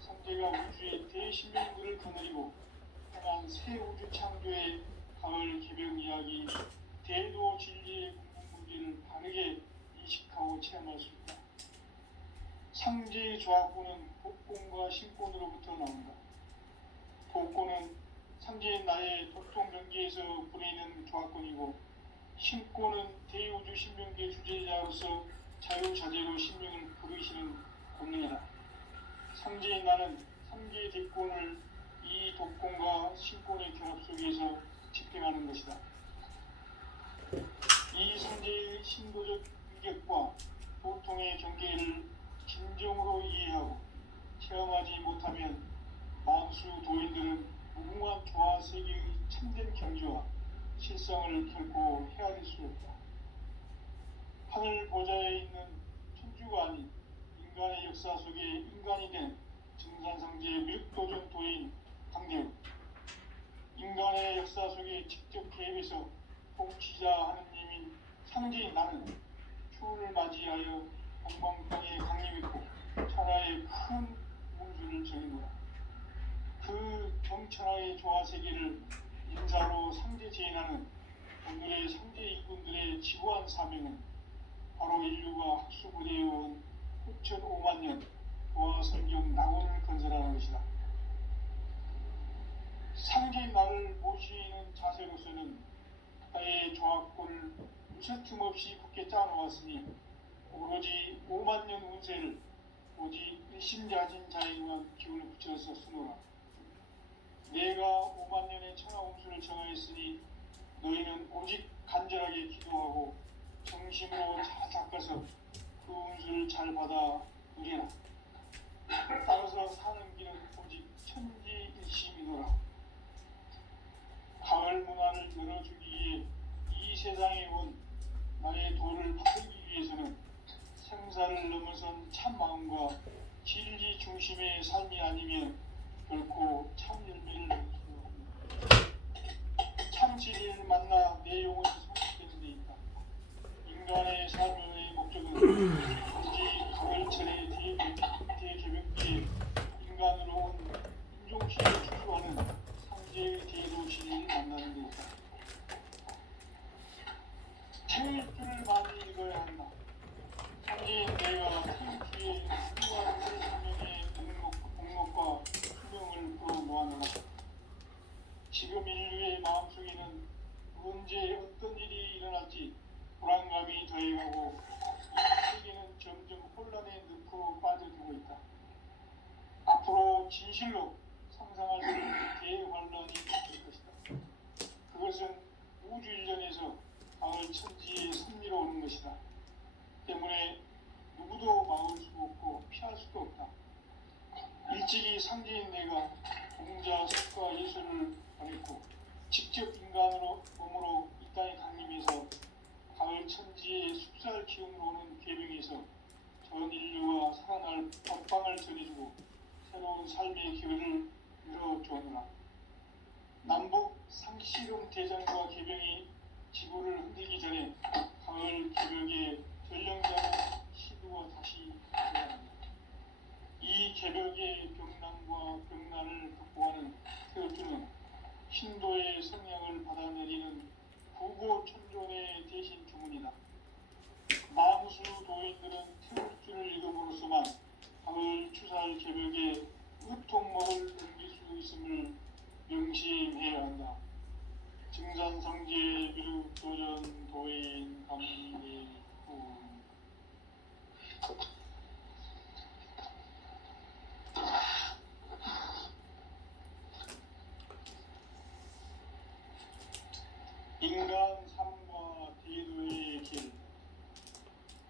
상제가 우주의 대신명들을 거느리고 향한 새 우주 창조의 가을 개벽 이야기 대도 진리의 궁극 문제를 바르게 인식하고 체험할 수 있다. 상제의 조화권은 복권과 신권으로부터 나온다. 복권은 상제인 나의 도통 경계에서 부리는 조화권이고, 신권은 대우주 신명계 주제자로서 자유자재로 신명을 부르시는 권능이다. 상제인 나는 상제의 대권을 이 독권과 신권의 결합 속에서 집행하는 것이다. 이 상제의 신도적 위격과 보통의 경계를 진정으로 이해하고 체험하지 못하면 만수 도인들은 무궁한 조화 세계의 참된 경지와 실상을 결코 헤아릴 수 없다. 하늘 보좌에 있는 천주가 아닌 인간의 역사 속에 인간이 된 증산상제의 밀도전 도인 강대우, 인간의 역사 속에 직접 개입해서 통치자 하느님인 상제인 나는 추운을 맞이하여 동방땅에 강림했고 천하의 큰 운수를 정해놓아 그 경천하의 조화세계를 인사로 상제 제인하는 오늘의 상제 일꾼들의 지구한 사명은 바로 인류가 학수부대해온 후천 5만 년 조화성경 낙원을 건설하는 것이다. 상제인 나를 모시는 자세로서는 나의 조화권을 무쇠틈 없이 굳게 짜놓았으니 오로지 5만 년 운세를 오직 일심자진 자에게만 기운을 붙여서 쓰노라. 내가 5만 년의 천하 운수를 정하였으니 너희는 오직 간절하게 기도하고 정심으로 잘 닦아서 그 운수를 잘 받아 누리라. 따라서 사는 길은 오직 천지일심이노라. 가을 문화를 열어주기 위해 이 세상에 온 나의 도를 받기 위해서는 생사를 넘어선 참 마음과 진리 중심의 삶이 아니면 결코 참 열매를 맺을 수 없다. 참 진리를 만나 내 영혼이 성숙되는 데 있다. 인간의 삶의 목적은 오직 가을철의 대개벽기에 인간으로 온 인종신을 추구하는 상제의 대도신을 만나는 데 있다. 책을 많이 읽어야 한다. 상제인 내가 큰 뒤에 훌륭한 새 생명의 목록과 수명을 풀어 모아놓아 지금 인류의 마음속에는 언제 어떤 일이 일어날지 불안감이 더해가고 이 세계는 점점 혼란의 늪으로 빠져들고 있다. 앞으로 진실로 상상할 수 없는 대환란이 닥칠 것이다. 그것은 우주 일련에서 가을 천지의 섭리로 오는 것이다. 때문에 누구도 막을 수 없고 피할 수도 없다. 일찍이 상제인 내가 공자, 석과 예술을 보냈고 직접 인간으로 몸으로 이 땅에 강림해서 가을 천지의 숲살 기운으로 오는 계명에서 전 인류가 살아날 법방을 전해주고 새로운 삶의 기회를 열어주었노라. 남북 상시름 대전과 계명이 지구를 흔들기 전에 가을 개벽의 전령자는 시두가 다시 일어납니다. 이 개벽의 병난과 병난을 극복하는 태어주는 신도의 성향을 받아내리는 구고천존의 대신 주문이다. 만수 도인들은 태울주를 읽음으로써만 가을 추살 개벽의 의통모를 넘길 수 있음을 명심해야 한다. 증산상제 비륵도전 도인 감리후 인간 삶과 대도의 길.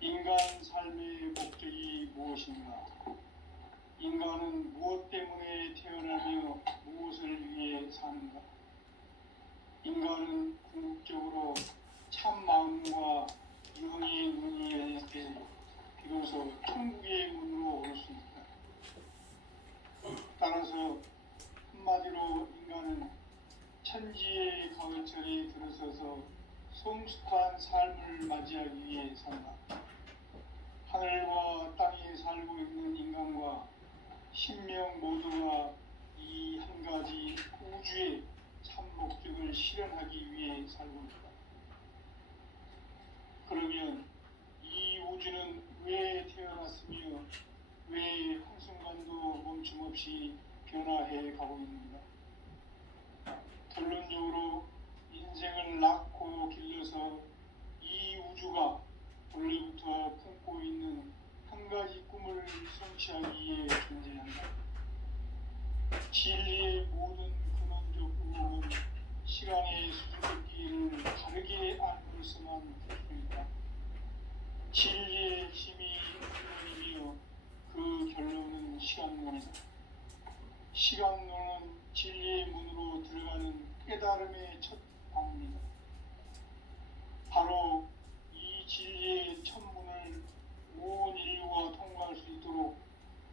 인간 삶의 목적이 인간은 무엇 때문에 태어나며 무엇을 위해 사는가? 인간은 궁극적으로 참 마음과 영의 문이 열릴 때 비로소 천국의 문으로 올 수 있다. 따라서 한마디로 인간은 천지의 가을철에 들어서서 성숙한 삶을 맞이하기 위해 산다. 하늘과 땅에 살고 있는 인간과 신명 모두가 이 한 가지 우주의 참 목적을 실현하기 위해 살고 있다. 그러면 이 우주는 왜 태어났으며 왜 한순간도 멈춤없이 변화해 가고 있는가? 결론적으로 인생을 낳고 길러서 이 우주가 원래부터 품고 있는 한 가지 꿈을 성취하기 위해 존재한다. 진리의 모든 근원적 의혹은 시간의 수수께끼를 다르게 알고서만 될 수 있다. 진리의 힘이 근원이며 그 결론은 시간론이다. 시간론은 진리의 문으로 들어가는 깨달음의 첫 방문이다. 바로 이 진리의 첫 문을 온 인류가 통과할 수 있도록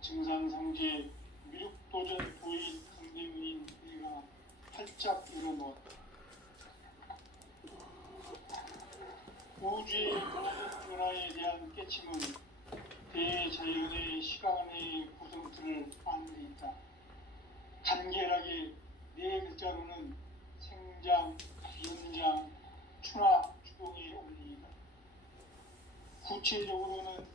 증산상제 미륵도전 도인 강대문인 내가 활짝 열어놓았다. 우주의 변화에 대한 깨침은 대자연의 시간의 구성틀을 아는 데 있다. 간결하게 네 글자로는 생장, 연장, 추나 추동의 원리이다. 구체적으로는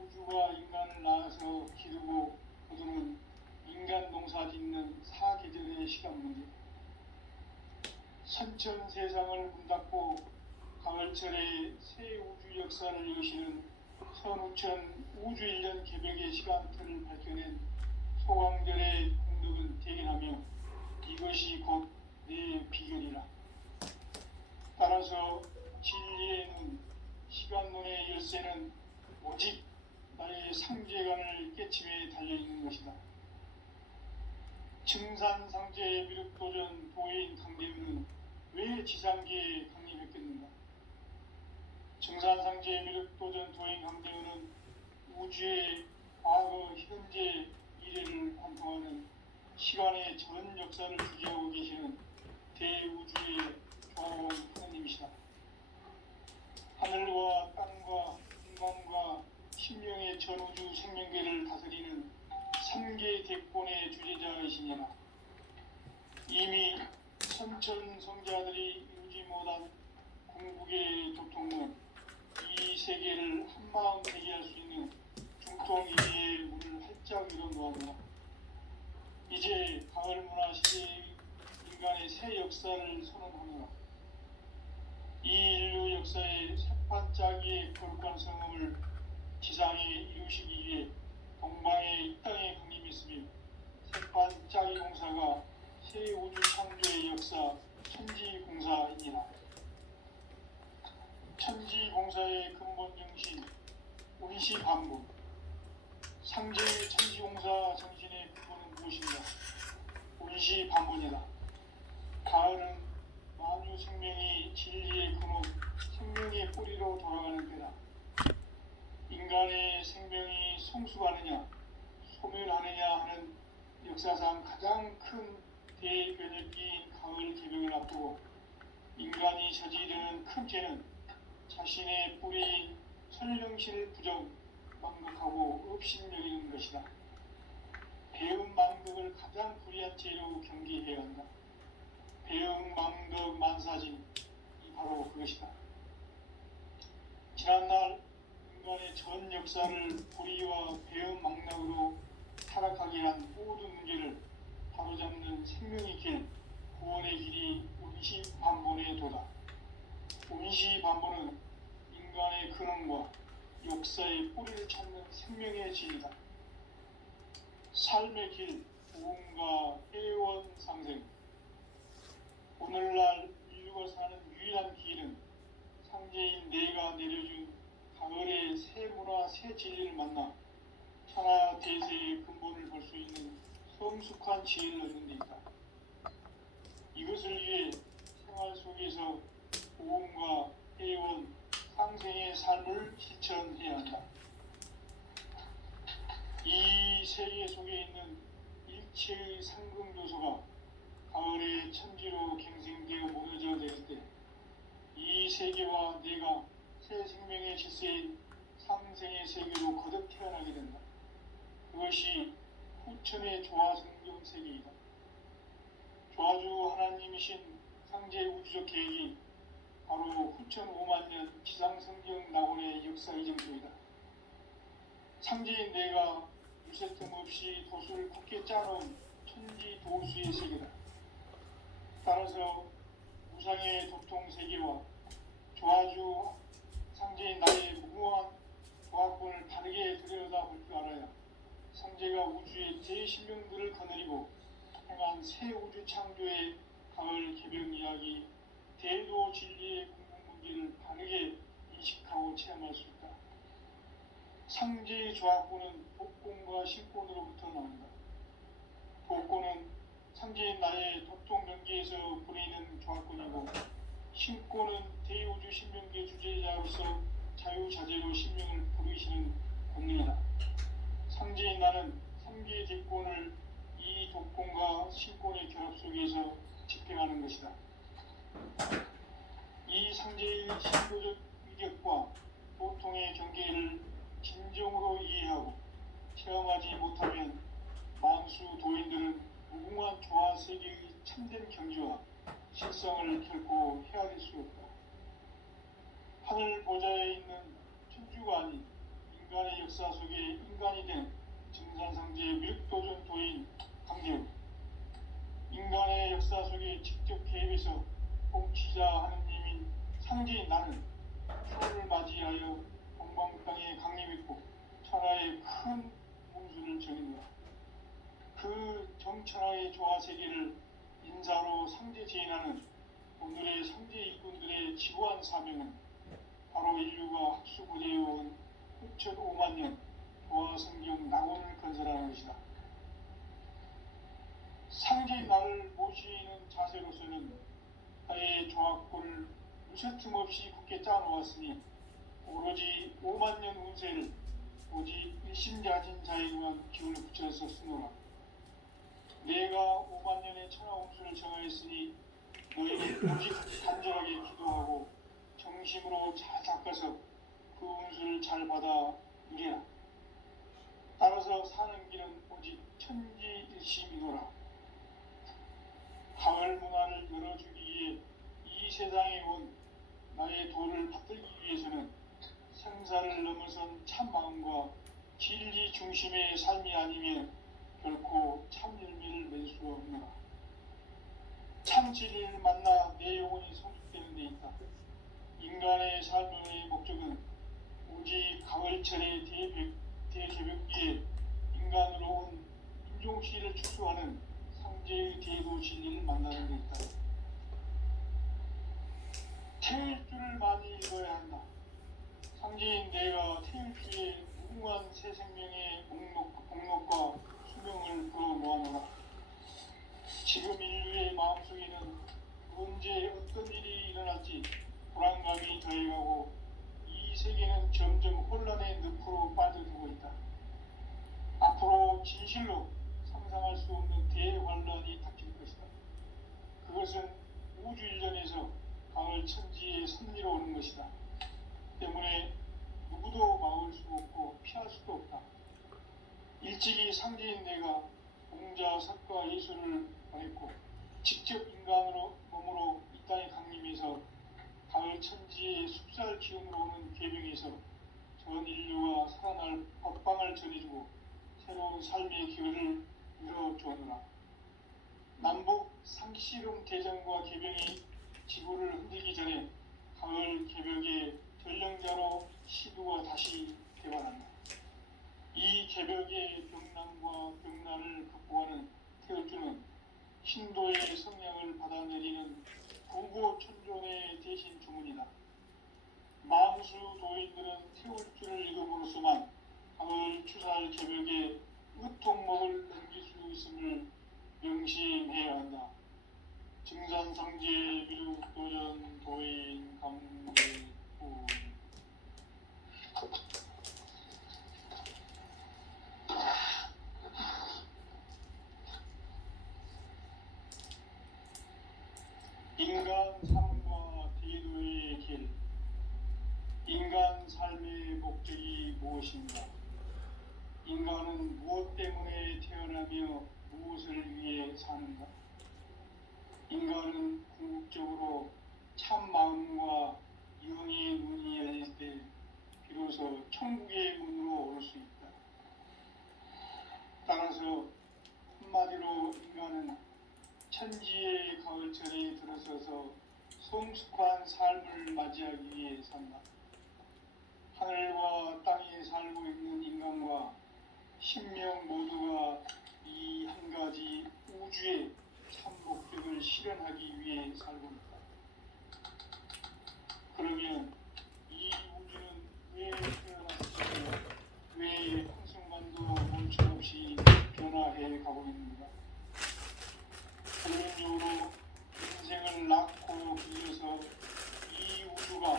우주가 인간을 낳아서 기르고 거두는 인간 농사 짓는 사계절의 시간 문제, 선천 세상을 문 닫고 가을철에 새 우주 역사를 여시는 선우천 우주 1년 개벽의 시간틀을 밝혀낸 소강절의 공덕은 대견하며 이것이 곧 내 비결이라. 따라서 진리의 눈, 시간론의 열쇠는 오직 나의 상제관을 깨침에 달려있는 것이다. 증산상제의 미륵도전 도인 강대문은 왜 지상계에 강림했겠는가? 증산상제의 미륵도전 도인 강대문은 우주의 과거, 현재, 미래를 관통하는 시간의 전 역사를 주재하고 계시는 대우주의 조화로운 하나님이시다. 하늘과 땅과 인간과 신명의 전우주 생명계를 다스리는 3개 대권의 주제자이시니라. 이미 선천 성자들이 이루지 못한 궁극의 도통은 이 세계를 한마음 대기할 수 있는 중통이의 문을 활짝 열어놓았노라. 이제 가을 문화 시대의 인간의 새 역사를 선언하노라. 이 인류 역사의 새반짝이의 거룩한 성음을 지상에 이루시기 위해 동방의 이 땅에 강림했으며 새반짝이 공사가 새 우주 창조의 역사 천지공사이니라. 천지공사의 근본 정신 운시반복, 상제의 천지공사 정신의 근본은 무엇인가? 운시반복이다. 가을은 만유 생명이 진리의 근원, 생명의 뿌리로 돌아가는 때다. 인간의 생명이 성숙하느냐, 소멸하느냐 하는 역사상 가장 큰 대변혁기인 가을 개벽을 앞두고 인간이 저지르는 큰 죄는 자신의 뿌리인 설령신을 부정, 망극하고 업신여기는 것이다. 배움 망극을 가장 불의한 죄로 경계해야 한다. 배움 망극 만사진, 이 바로 그것이다. 지난날 인간의 전 역사를 불의와 배움 망락으로 타락하게 한 모든 문제를 바로잡는 생명의 길, 구원의 길이 운시반본의 도다. 운시반본은 인간의 근원과 역사의 뿌리를 찾는 생명의 진리다. 삶의 길, 부흥과 애원상생. 오늘날 인류가 사는 유일한 길은 상제인 내가 내려준 가을의 새 문화, 새 진리를 만나 천하 대세의 근본을 볼 수 있는 성숙한 지혜를 얻는 데 있다. 이것을 위해 생활 속에서 보험과 해온 상생의 삶을 실천해야 한다. 이 세계 속에 있는 일체의 상금 요소가 가을의 천지로 갱생되어 무너져 내릴 때 이 세계와 내가 새 생명의 질서인 상생의 세계로 거듭 태어나게 된다. 그것이 후천의 조화성경 세계이다. 조화주 하나님이신 상제 우주적 계획이 바로 후천 5만년 지상성경 낙원의 역사의 정도이다. 상제인 내가 유세틈 없이 도수를 굳게 짜놓은 천지 도수의 세계다. 따라서 무상의 도통 세계와 조화주 상제인 나의 무궁한 조화권을 바르게 들여다볼 줄 알아야 상제가 우주의 대신명들을 거느리고 행한 새 우주 창조의 가을 개벽 이야기 대도 진리의 궁극문기를 바르게 인식하고 체험할 수 있다. 상제의 조화권은 복권과 신권으로부터 나온다. 복권은 상제인 나의 도통 명기에서 부리는 조화권이고 신권은 대우주 신명계 주제자로서 자유자재로 신명을 부르시는 권능이다. 상제인 나는 3개의 대권을 이 독권과 신권의 결합 속에서 집행하는 것이다. 이 상제의 신도적 위격과 도통의 경계를 진정으로 이해하고 체험하지 못하면 만수 도인들은 무궁한 조화 세계의 참된 경지와 실성을 결코 헤아릴 수 없다. 하늘 보좌에 있는 천주가 아닌 인간의 역사 속에 인간이 된 증산상제의 밀도전 도인 강대우, 인간의 역사 속에 직접 개입해서 통치자 하느님인 상제인 나는 추월을 맞이하여 동방땅에 강림했고 천하의 큰 문수를 정했노라. 그 정천하의 조화세계를 인사로 상제 제인하는 오늘의 상제 일꾼들의 지고한 사명은 바로 인류가 학수고대해온 후천 5만년 조화성경 낙원을 건설하는 것이다. 상제인 나를 모시는 자세로서는 나의 조화권을 무쇠틈 없이 굳게 짜놓았으니 오로지 5만년 운세를 오직 일심자진 자에게만 기운을 붙여서 쓰노라. 내가 5만년의 천하 운수를 정하였으니 너희는 오직 간절하게 기도하고 정심으로 잘 닦아서 그 운수를 잘 받아 누리라. 따라서 사는 길은 오직 천지일심이노라. 가을 문화를 열어주기 위해 이 세상에 온 나의 도를 받들기 위해서는 생사를 넘어선 참 마음과 진리 중심의 삶이 아니면 결코 참 열매를 맺을 수가 없노라. 참 진리를 만나 내 영혼이 성숙되는 데 있다. 인간의 삶의 목적은 오직 가을철의 대개벽기에 인간으로 온 인종시를 축소하는 상제의 대도 진리를 만나는 데 있다. 태일 줄을 많이 읽어야 한다. 상제인 내가 태일 주에 무궁한 새 생명의 목록과 수명을 불어 모아놓으라. 지금 인류의 마음속에는 언제 어떤 일이 일어날지 불안감이 더해가고 이 세계는 점점 혼란의 늪으로 빠져들고 있다. 앞으로 진실로 상상할 수 없는 대환란이 닥칠 것이다. 그것은 우주 일전에서 가을 천지의 섭리로 오는 것이다. 때문에 누구도 막을 수 없고 피할 수도 없다. 일찍이 상제인 내가 공자, 석가, 예수를 보냈고 직접 인간으로 몸으로 이 땅에 강림해서 가을 천지의 숲살 기운으로 오는 계명에서 전 인류가 살아날 법방을 전해주고 새로운 삶의 기회를 열어주었노라. 남북 상씨름 대전과 개병이 지구를 흔들기 전에 가을 개벽의 전령자로 시두가 다시 개발한다. 이 개벽의 병난과 병난을 극복하는 태울주는 신도의 성향을 받아내리는 구고천존의 대신 주문이다. 만수 도인들은 태울주를 읽음으로써만 가을 추살 개벽의 증산상제 미륵도전 도인 강대구 인간 삶과 대도의 길. 인간 삶의 목적이 무엇인가? 인간은 무엇 때문에 태어나며 무엇을 위해 사는가? 인간은 궁극적으로 참 마음과 영의 문이 열릴 때 비로소 천국의 문으로 올 수 있다. 따라서 한마디로 인간은 천지의 가을철에 들어서서 성숙한 삶을 맞이하기 위해 산다. 하늘과 땅에 살고 있는 인간과 신명 모두가 이 한 가지 우주의 참 목적을 실현하기 위해 살고 있다. 그러면 이 우주는 왜 태어났으며 왜 한순간도 멈춤없이 변화해 가고 있는가? 본능적으로 인생을 낳고 길러서 이 우주가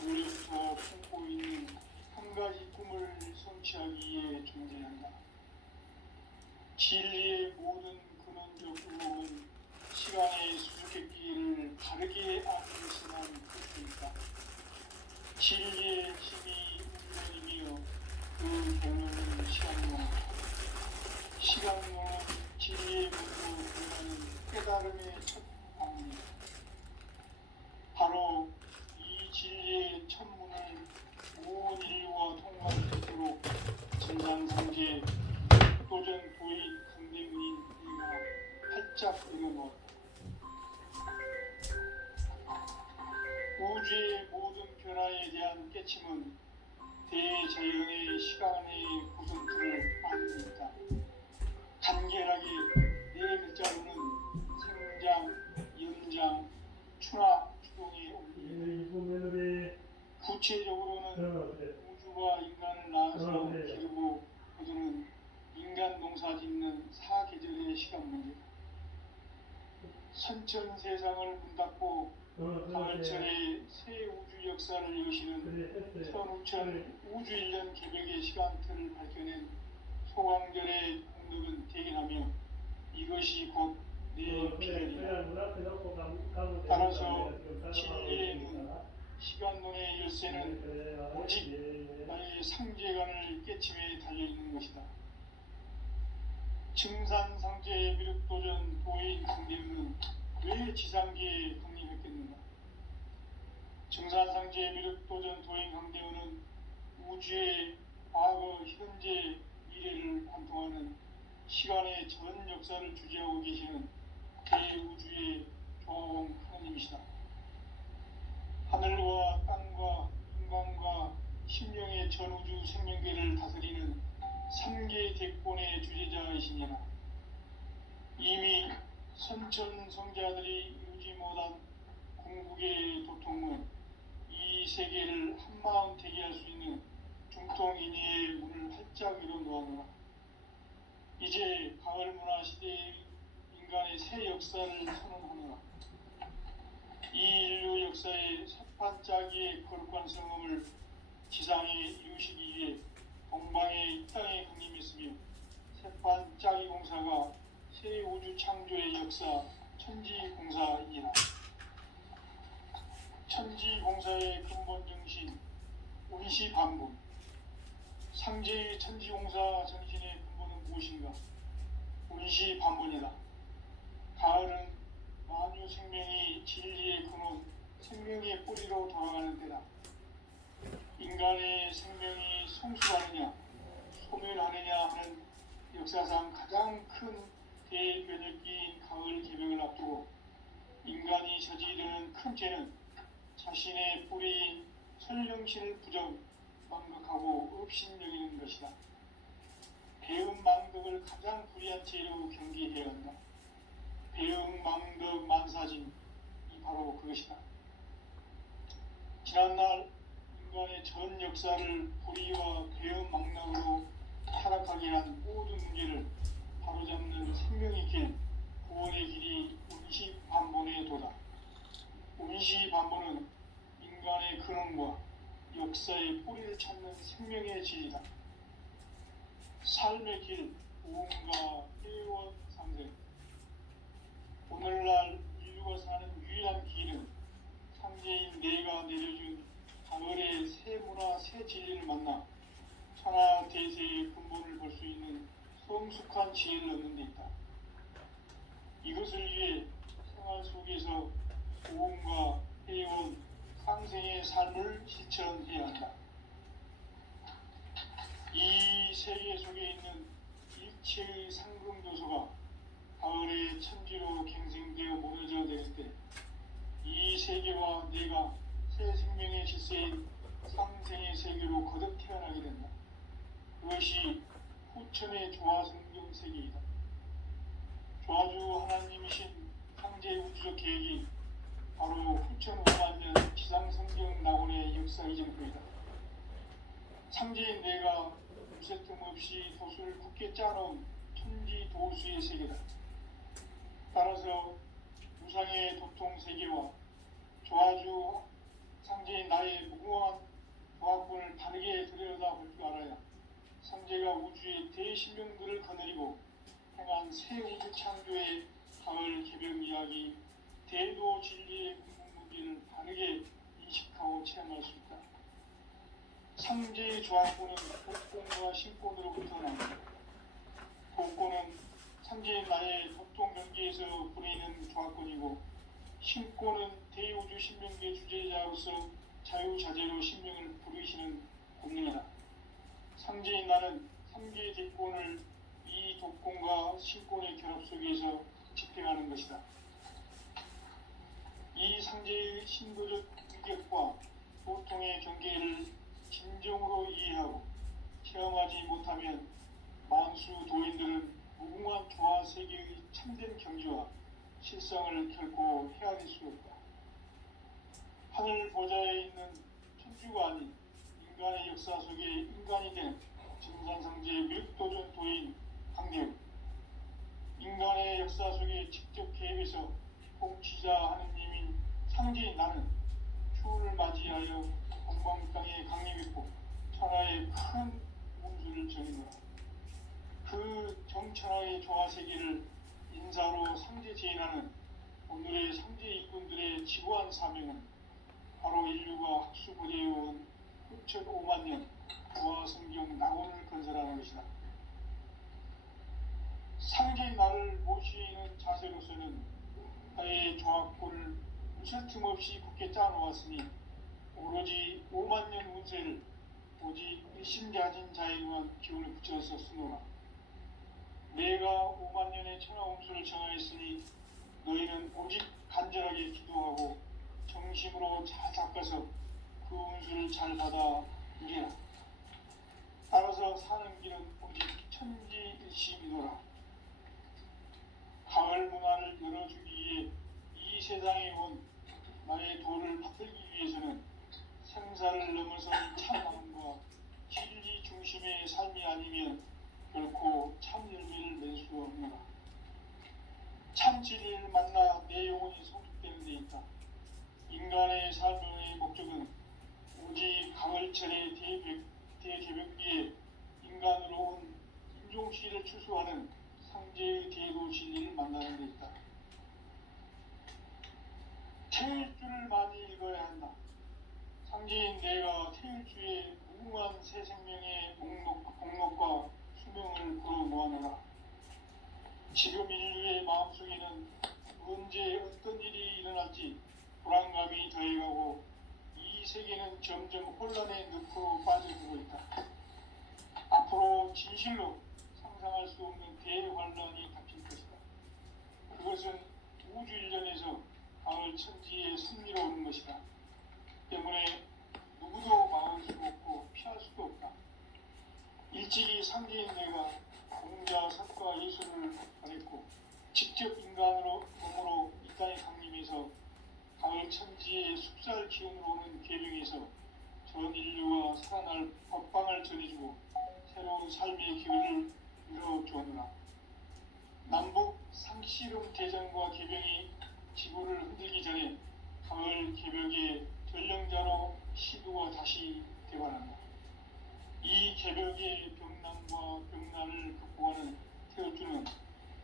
원래부터 품고 있는 한 가지 꿈을 성취하기 위해 존재한다. 진리의 모든 근원적 의혹은 시간의 수수께끼를 바르게 아는 한 끝입니다. 진리의 힘이 운명이며 그 결론은 시간론이다. 시간론은 진리의 문으로 들어가는 깨달음의 첫 방입니다. 바로 이 진리의 천문을 온 인류와 통과할 수 있도록 증산상제 도전 도의 강대문인 우리가 활짝 열어놓았다. 우주의 모든 변화에 대한 깨침은 대자연의 시간의 구성틀을 아닙니다. 간결하게 네 글자로는 생장, 연장, 추나, 추동이 옵니다. 구체적으로는 우주가 인간을 낳아서 기르고 거두는 인간 농사 짓는 사계절의 시간 문제. 선천 세상을 문 닫고 가을철에 새 우주 역사를 여시는 선우천 우주 1년 개벽의 시간틀을 밝혀낸 소강절의 공덕은 대견하며 이것이 곧 내 비결이다. 따라서 진리의 문, 시간론의 열쇠는 오직 나의 상제관을 깨침에 달려있는 것이다. 증산상제 미륵도전 도인 강대문은 왜 지상계에 강림했겠는가? 증산상제 미륵도전 도인 강대문은 우주의 과거, 현재, 미래를 관통하는 시간의 전 역사를 주재하고 계시는 대우주의 조홍 하나님이시다. 하늘과 땅과 인간과 심령의 전우주 생명계를 다스리는 3계 대권의 주재자이시니라. 이미 선천성자들이 이루지 못한 궁극의 도통은 이 세계를 한마음 되게 할 수 있는 중통인의의 문을 활짝 열어놓았노라. 이제 가을 문화 시대의 인간의 새 역사를 선언하노라. 이 인류 역사의 새판짜기의 거룩한 성음을 지상에 이루시기 위해 동방의 이 땅에 강림했으며 새판짜기 공사가 새 우주 창조의 역사 천지공사이니라. 천지공사의 근본 정신 운시반분. 상제의 천지공사 정신의 근본은 무엇인가? 운시반분이다. 가을은 만유 생명이 진리의 근원, 생명의 뿌리로 돌아가는 때다. 인간의 생명이 성숙하느냐, 소멸하느냐 하는 역사상 가장 큰 대변혁기인 가을 개벽을 앞두고 인간이 저지르는 큰 죄는 자신의 뿌리인 설령신을 부정, 망각하고 업신여기는 것이다. 배음 망덕을 가장 불의한 죄로 경계해야 한다. 배음 망덕 만사진이 바로 그것이다. 지난날 인간의 전 역사를 불의와 배음 망락으로 타락하게 한 모든 문제를 바로잡는 생명의 길, 구원의 길이 운시반본에 도다. 운시반본은 인간의 근원과 역사의 뿌리를 찾는 생명의 질이다. 삶의 길, 오음과 회원 상생. 오늘날 인류가 사는 유일한 길은 상제인 내가 내려준 가을의 새 문화, 새 진리를 만나 천하 대세의 근본을 볼 수 있는 성숙한 지혜를 얻는 데 있다. 이것을 위해 생활 속에서 오음과 회원, 상생의 삶을 실천해야 한다. 이 세계 속에 있는 일체의 상금도서가 가을의 천지로 갱생되어 무너져 내릴 때 이 세계와 내가 새 생명의 질서인 상생의 세계로 거듭 태어나게 된다. 그것이 후천의 조화성경 세계이다. 조화주 하나님이신 상제의 우주적 계획이 바로 후천 5만년 지상성경 낙원의 역사 이정표이다. 상제인 내가 무쇠틈 없이 도수를 굳게 짜놓은 천지 도수의 세계다. 따라서 우상의 도통 세계와 조화주 상제인 나의 무궁한 조합군을 바르게 들여다볼 줄 알아야 상제가 우주의 대신명들을 거느리고 행한 새 우주 창조의 가을 개벽 이야기, 대도 진리의 궁극무기를 바르게 인식하고 체험할 수 있다. 상제의 조합군은 복권과 신권으로부터 나온다. 복권은 상제인 나의 도통 경계에서 부리는 조합권이고, 신권은 대우주 신명계 주제자로서 자유자재로 신명을 부르시는 권능이다. 상제인 나는 3개의 대권을 이 독권과 신권의 결합 속에서 집행하는 것이다. 이 상제의 신도적 위격과 보통의 경계를 진정으로 이해하고 체험하지 못하면 만수 도인들은 무궁한 조화 세계의 참된 경지와 실상을 결코 헤아릴 수 없다. 하늘 보좌에 있는 천주가 아닌 인간의 역사 속에 인간이 된 증산상제의 밀도전 도인 강대우, 인간의 역사 속에 직접 개입해서 통치자 하느님인 상제인 나는 추후를 맞이하여 동방 땅에 강림했고 천하의 큰 운수를 전이노라. 그 정천하의 조화세계를 인사로 상제 제인하는 오늘의 상제 일꾼들의 지고한 사명은 바로 인류가 학수고대해온 후천 5만년 조화성경 낙원을 건설하는 것이다. 상제인 나를 모시는 자세로서는 나의 조합골을 무쇠 틈 없이 굳게 짜놓았으니 오로지 5만년 운세를 오직 일심가진 자에게만 기운을 붙여서 쓰노라. 내가 5만년의 천하운수를 정하였으니 너희는 오직 간절하게 기도하고 정심으로 잘 닦아서 그 운수를 잘 받아 이겨라. 따라서 사는 길은 오직 천지일심이노라. 가을 문화를 열어주기 위해 이 세상에 온 나의 도를 받들기 위해서는 생사를 넘어선 참함과 진리 중심의 삶이 아니면 결코 참 열매를 낼 수 없노라. 참 진리를 만나 내 영혼이 성숙되는 데 있다. 인간의 삶의 목적은 오직 가을철의 대개벽기에 인간으로 온 인종시를 추수하는 상제의 대도 진리를 만나는 데 있다. 태일주를 많이 읽어야 한다. 상제인 내가 태일주의 무궁한 새 생명의 목록과 수명을 불어 모아놓으라. 지금 인류의 마음속에는 언제 어떤 일이 일어날지 불안감이 더해가고 이 세계는 점점 혼란의 늪으로 빠져들고 있다. 앞으로 진실로 상상할 수 없는 대환란이 닥칠 것이다. 그것은 우주 일전에서 가을 천지에 승리로오는 것이다. 때문에 누구도 막을 수 없고 피할 수도 없다. 일찍이 상제인 내가 공자, 석과 예수를 보냈고 직접 인간으로 몸으로 이 땅에 강림해서 가을 천지의 숲살 기운으로 오는 계명에서 전 인류가 살아날 법방을 전해주고 새로운 삶의 기회를 열어주었노라. 남북 상씨름 대전과 개병이 지구를 흔들기 전에 가을 개벽의 전령자로 시두가 다시 되관한다. 이 개벽의 병난과 병난을 극복하는 태어주는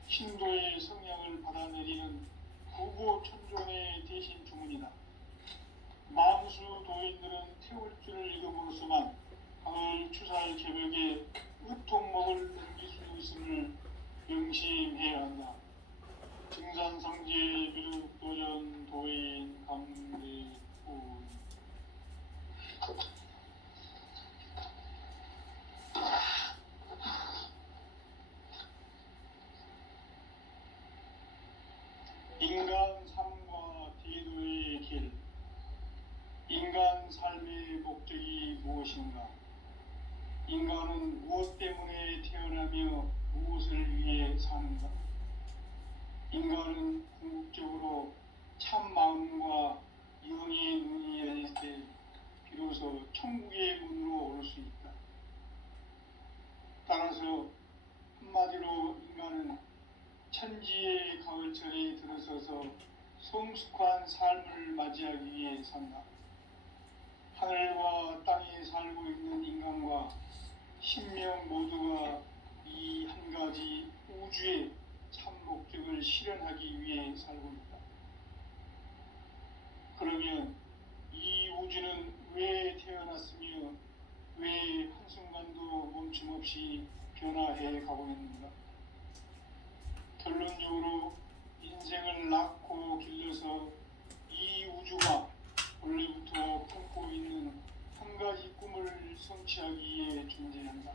신도의 성향을 받아내리는 구보천존의 대신 주문이다. 만수 도인들은 태울주를 읽음으로써만 가을 추살 개벽의 의통목을 넘길 수 있음을 명심해야 한다. 증산상제 미륵도전 도인 강대군 인간 삶과 대도의 길. 인간 삶의 목적이 무엇인가? 인간은 무엇 때문에 태어나며 무엇을 위해 사는가? 인간은 궁극적으로 참 마음과 영의 눈이 열릴 때 비로소 천국의 문으로 올 수 있다. 따라서 한마디로 인간은 천지의 가을철에 들어서서 성숙한 삶을 맞이하기 위해 산다. 하늘과 땅에 살고 있는 인간과 신명 모두가 이 한 가지 우주의 참 목적을 실현하기 위해 살고 있다. 그러면 이 우주는 왜 태어났으며 왜 한순간도 멈춤없이 변화해 가고 있는가? 결론적으로 인생을 낳고 길러서 이 우주가 원래부터 품고 있는 한 가지 꿈을 성취하기 위해 존재한다.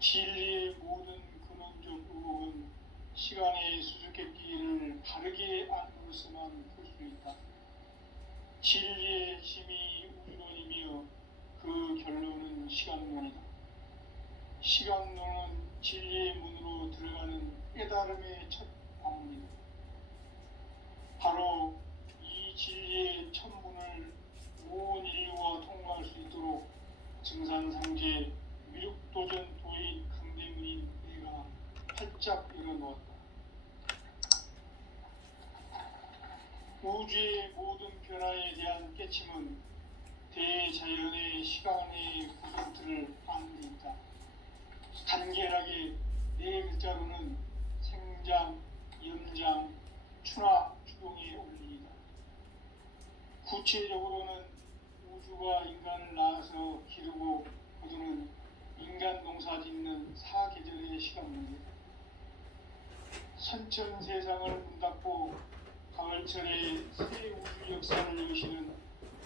진리의 모든 근원적 의혹은 시간의 수수께끼를 바르게 안으로서만 풀 수 있다. 진리의 힘이 우주론이며 그 결론은 시간론이다. 시간론은 진리의 문으로 들어가는 깨달음의 첫 방문이다. 바로 이 진리의 첫 문을 온 인류가 통과할 수 있도록 증산상제 미륵도전 도인 강대문인 내가 활짝 열어놓았다. 우주의 모든 변화에 대한 깨침은 대자연의 시간의 구성틀을 아는 데 있다. 간결하게 네 글자로는 생장, 연장, 추나 추동의 원리이다. 구체적으로는 우주가 인간을 낳아서 기르고 거두는 인간 농사 짓는 사계절의 시간문제다. 선천세상을 문 닫고 가을철에 새 우주 역사를 여시는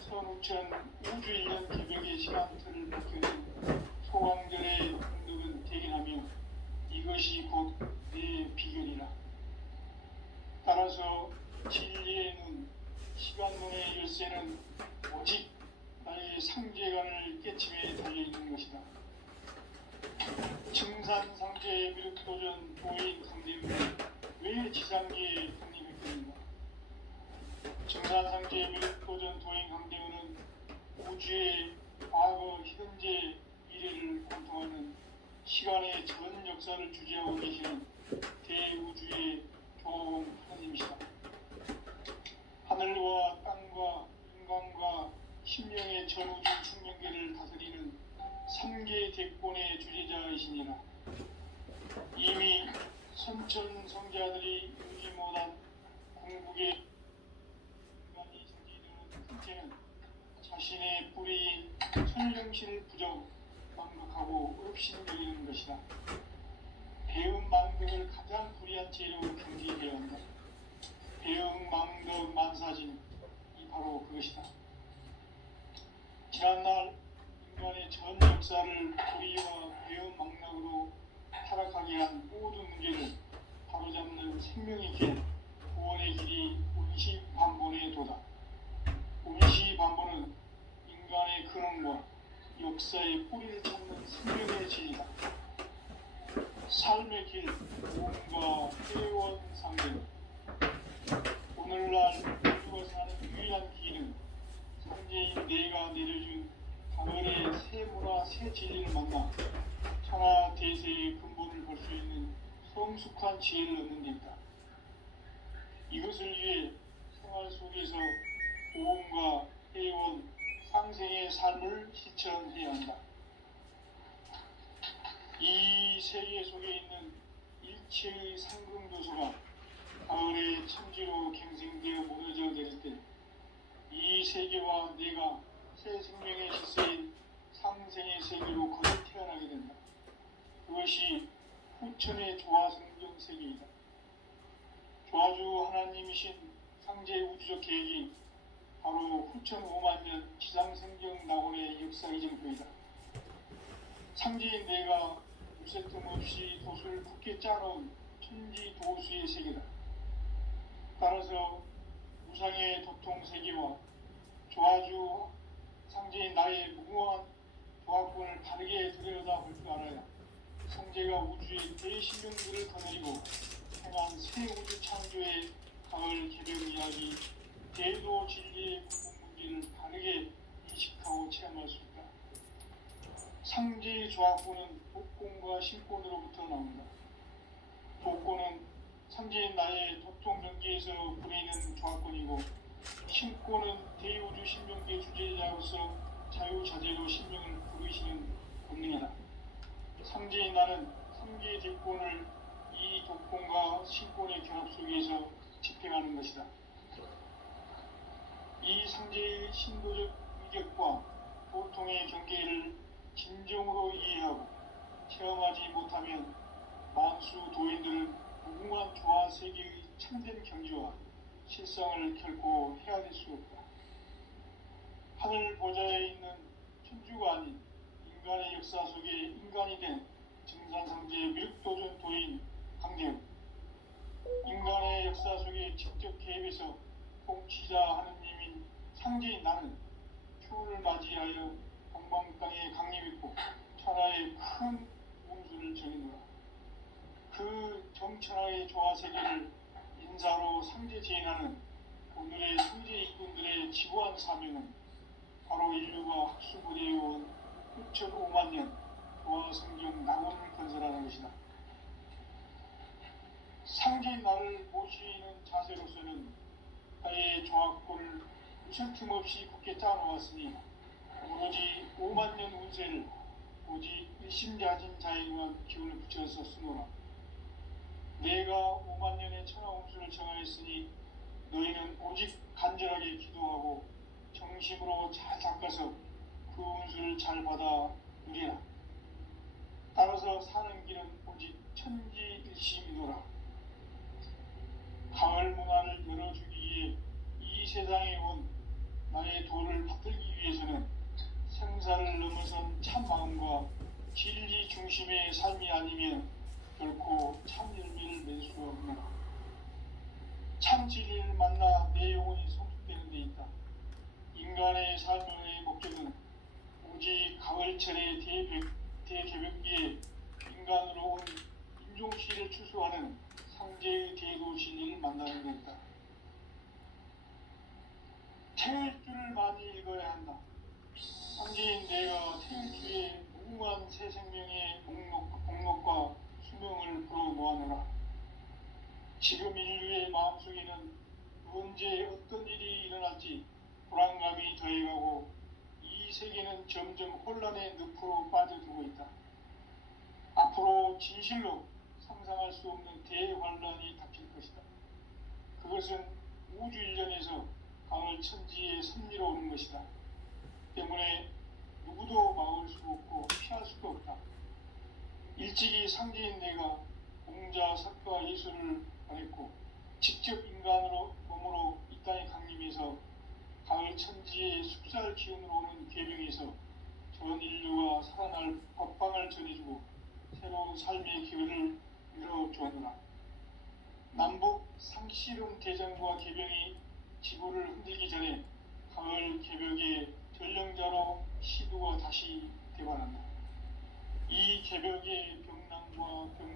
선우천 우주일년 개벽의 시간틀을 벗겨낸 소강절의 공덕은 대견하며 이것이 곧 내 비결이라. 따라서 진리의 눈, 시간문의 열쇠는 오직 나의 상제관을 깨침에 달려있는 것이다. 증산상제 미륵도전 도인 강대문은 왜 지상계에 독립했겠는가? 증산상제 미륵도전 도인 강대문은 우주의 과거, 현재, 미래를 관통하는 시간의 전 역사를 주재하고 계시는 대우주의 교황 하나님이시다. 하늘과 땅과 인간과 심령의 전우주 충명계를 다스리는 3개 대권의 주제자이시니라. 이미 선천 성자들이 유지 못한 궁극의 인간이 정지되는 틈새는 자신의 뿌리인 천령실 부정 망극하고 업신여기는 것이다. 배음 망덕을 가장 불의한 재료로 경계해야 한다. 배음 망덕 만사진, 이 바로 그것이다. 지난날 인간의 전 역사를 불의와 배음 망락으로 타락하게 한 모든 문제를 바로잡는 생명의 길, 구원의 길이 운시반본의 도다. 운시반본은 인간의 근원과 역사의 뿌리를 찾는 생명의 진리다. 삶의 길, 구원과 회원상대. 오늘날 인류가 사는 유일한 길은 상제인 내가 내려준 가을의 새 문화, 새 진리를 만나 천하 대세의 근본을 볼 수 있는 성숙한 지혜를 얻는 데 있다. 이것을 위해 생활 속에서 보험과 회원, 상생의 삶을 실천해야 한다. 이 세계 속에 있는 일체의 상승도수가 가을의 천지로 갱생되어 무너져 내릴 때 이 세계와 내가 새 생명의 실세인 상생의 세계로 거듭 태어나게 된다. 그것이 후천의 조화성경 세계이다. 조화주 하나님이신 상제 우주적 계획이 바로 후천 5만 년 지상생경 낙원의 역사 이정표이다. 상제인 내가 무쇠 틈 없이 돛을 굳게 짜놓은 천지 도수의 세계다. 따라서 무상의 도통 세계와 조화주 상제인 나의 무궁한 조화권을 바르게 들여다볼 줄 알아야 성제가 우주의 대신령들을 거느리고 행한 새 우주 창조의 가을 개벽 이야기, 대도 진리의 구분 문제를 바르게 인식하고 체험할 수 있다. 상제의 조화권은 복권과 신권으로부터 나온다. 복권은 상제인 나의 도통 경계에서 부리는 조화권이고, 신권은 대우주 신명계 주제자로서 자유자재로 신명을 부르시는 권능이다. 상제인 나는 상계의 대권을 이 독권과 신권의 결합 속에서 집행하는 것이다. 이 상제의 신도적 위격과 보통의 경계를 진정으로 이해하고 체험하지 못하면 만수 도인들은 무궁한 조화 세계의 참된 경지와 실상을 결코 헤아릴 수 없다. 하늘 보좌에 있는 천주가 아닌 인간의 역사 속에 인간이 된 증산상제 미륵도전 도인 강대우, 인간의 역사 속에 직접 개입해서 통치자 하느님인 상제인 나는 추운을 맞이하여 동방 땅에 강림했고 천하의 큰 운수를 정해놓아. 그 정천하의 조화세계를 인사로 상제 제인하는 오늘의 상제 일꾼들의 지구한 사명은 바로 인류가 학수부대해온 6,5만 년 조화성경 낙원을 건설하는 것이다. 상제인 나를 모시는 자세로서는 나의 조화권을 무슨 틈 없이 굳게 짜놓았으니 오로지 5만 년 운세를 오직 일심자진 자에게만 기운을 붙여서 쓰노라. 내가 5만 년의 천하 운수를 정하였으니 너희는 오직 간절하게 기도하고 정심으로 잘 닦아서 그 운수를 잘 받아 누리라. 따라서 사는 길은 오직 천지일심이노라. 가을 문화를 열어주기 위해 이 세상에 온 나의 도를 받들기 위해서는 생사를 넘어선 참 마음과 진리 중심의 삶이 아니면 결코 참 열매를 맺을 수 없노라. 참 진리를 만나 내 영혼이 성숙되는 데 있다. 인간의 삶의 목적은 오직 가을철의 대개벽기에 인간으로 온 인종시를 추수하는 상제의 대도 진리를 만나는 데 있다. 태일주를 많이 읽어야 한다. 상제인 내가 태일주의 무궁한 새 생명의 목록과 수명을 불어놓아노라. 지금 인류의 마음속에는 언제 어떤 일이 일어날지 불안감이 더해가고 이 세계는 점점 혼란의 늪으로 빠져들고 있다. 앞으로 진실로 상상할 수 없는 대환란이 닥칠 것이다. 그것은 우주 일련에서 가을 천지의 섭리로 오는 것이다. 때문에 누구도 막을 수 없고 피할 수도 없다. 일찍이 상제인 내가 공자, 석가, 예술을 보냈고 직접 인간으로 몸으로 이 땅에 강림해서 가을 천지의 숲살 기운으로 오는 계명에서 전 인류가 살아날 법방을 전해주고 새로운 삶의 기회를 열어주었노라. 남북 상씨름 대전과 개병이 지구를 흔들기 전에 가을 개벽의 전령자로 시두가 다시 대관한다. 이 개벽의 병랑과 병랑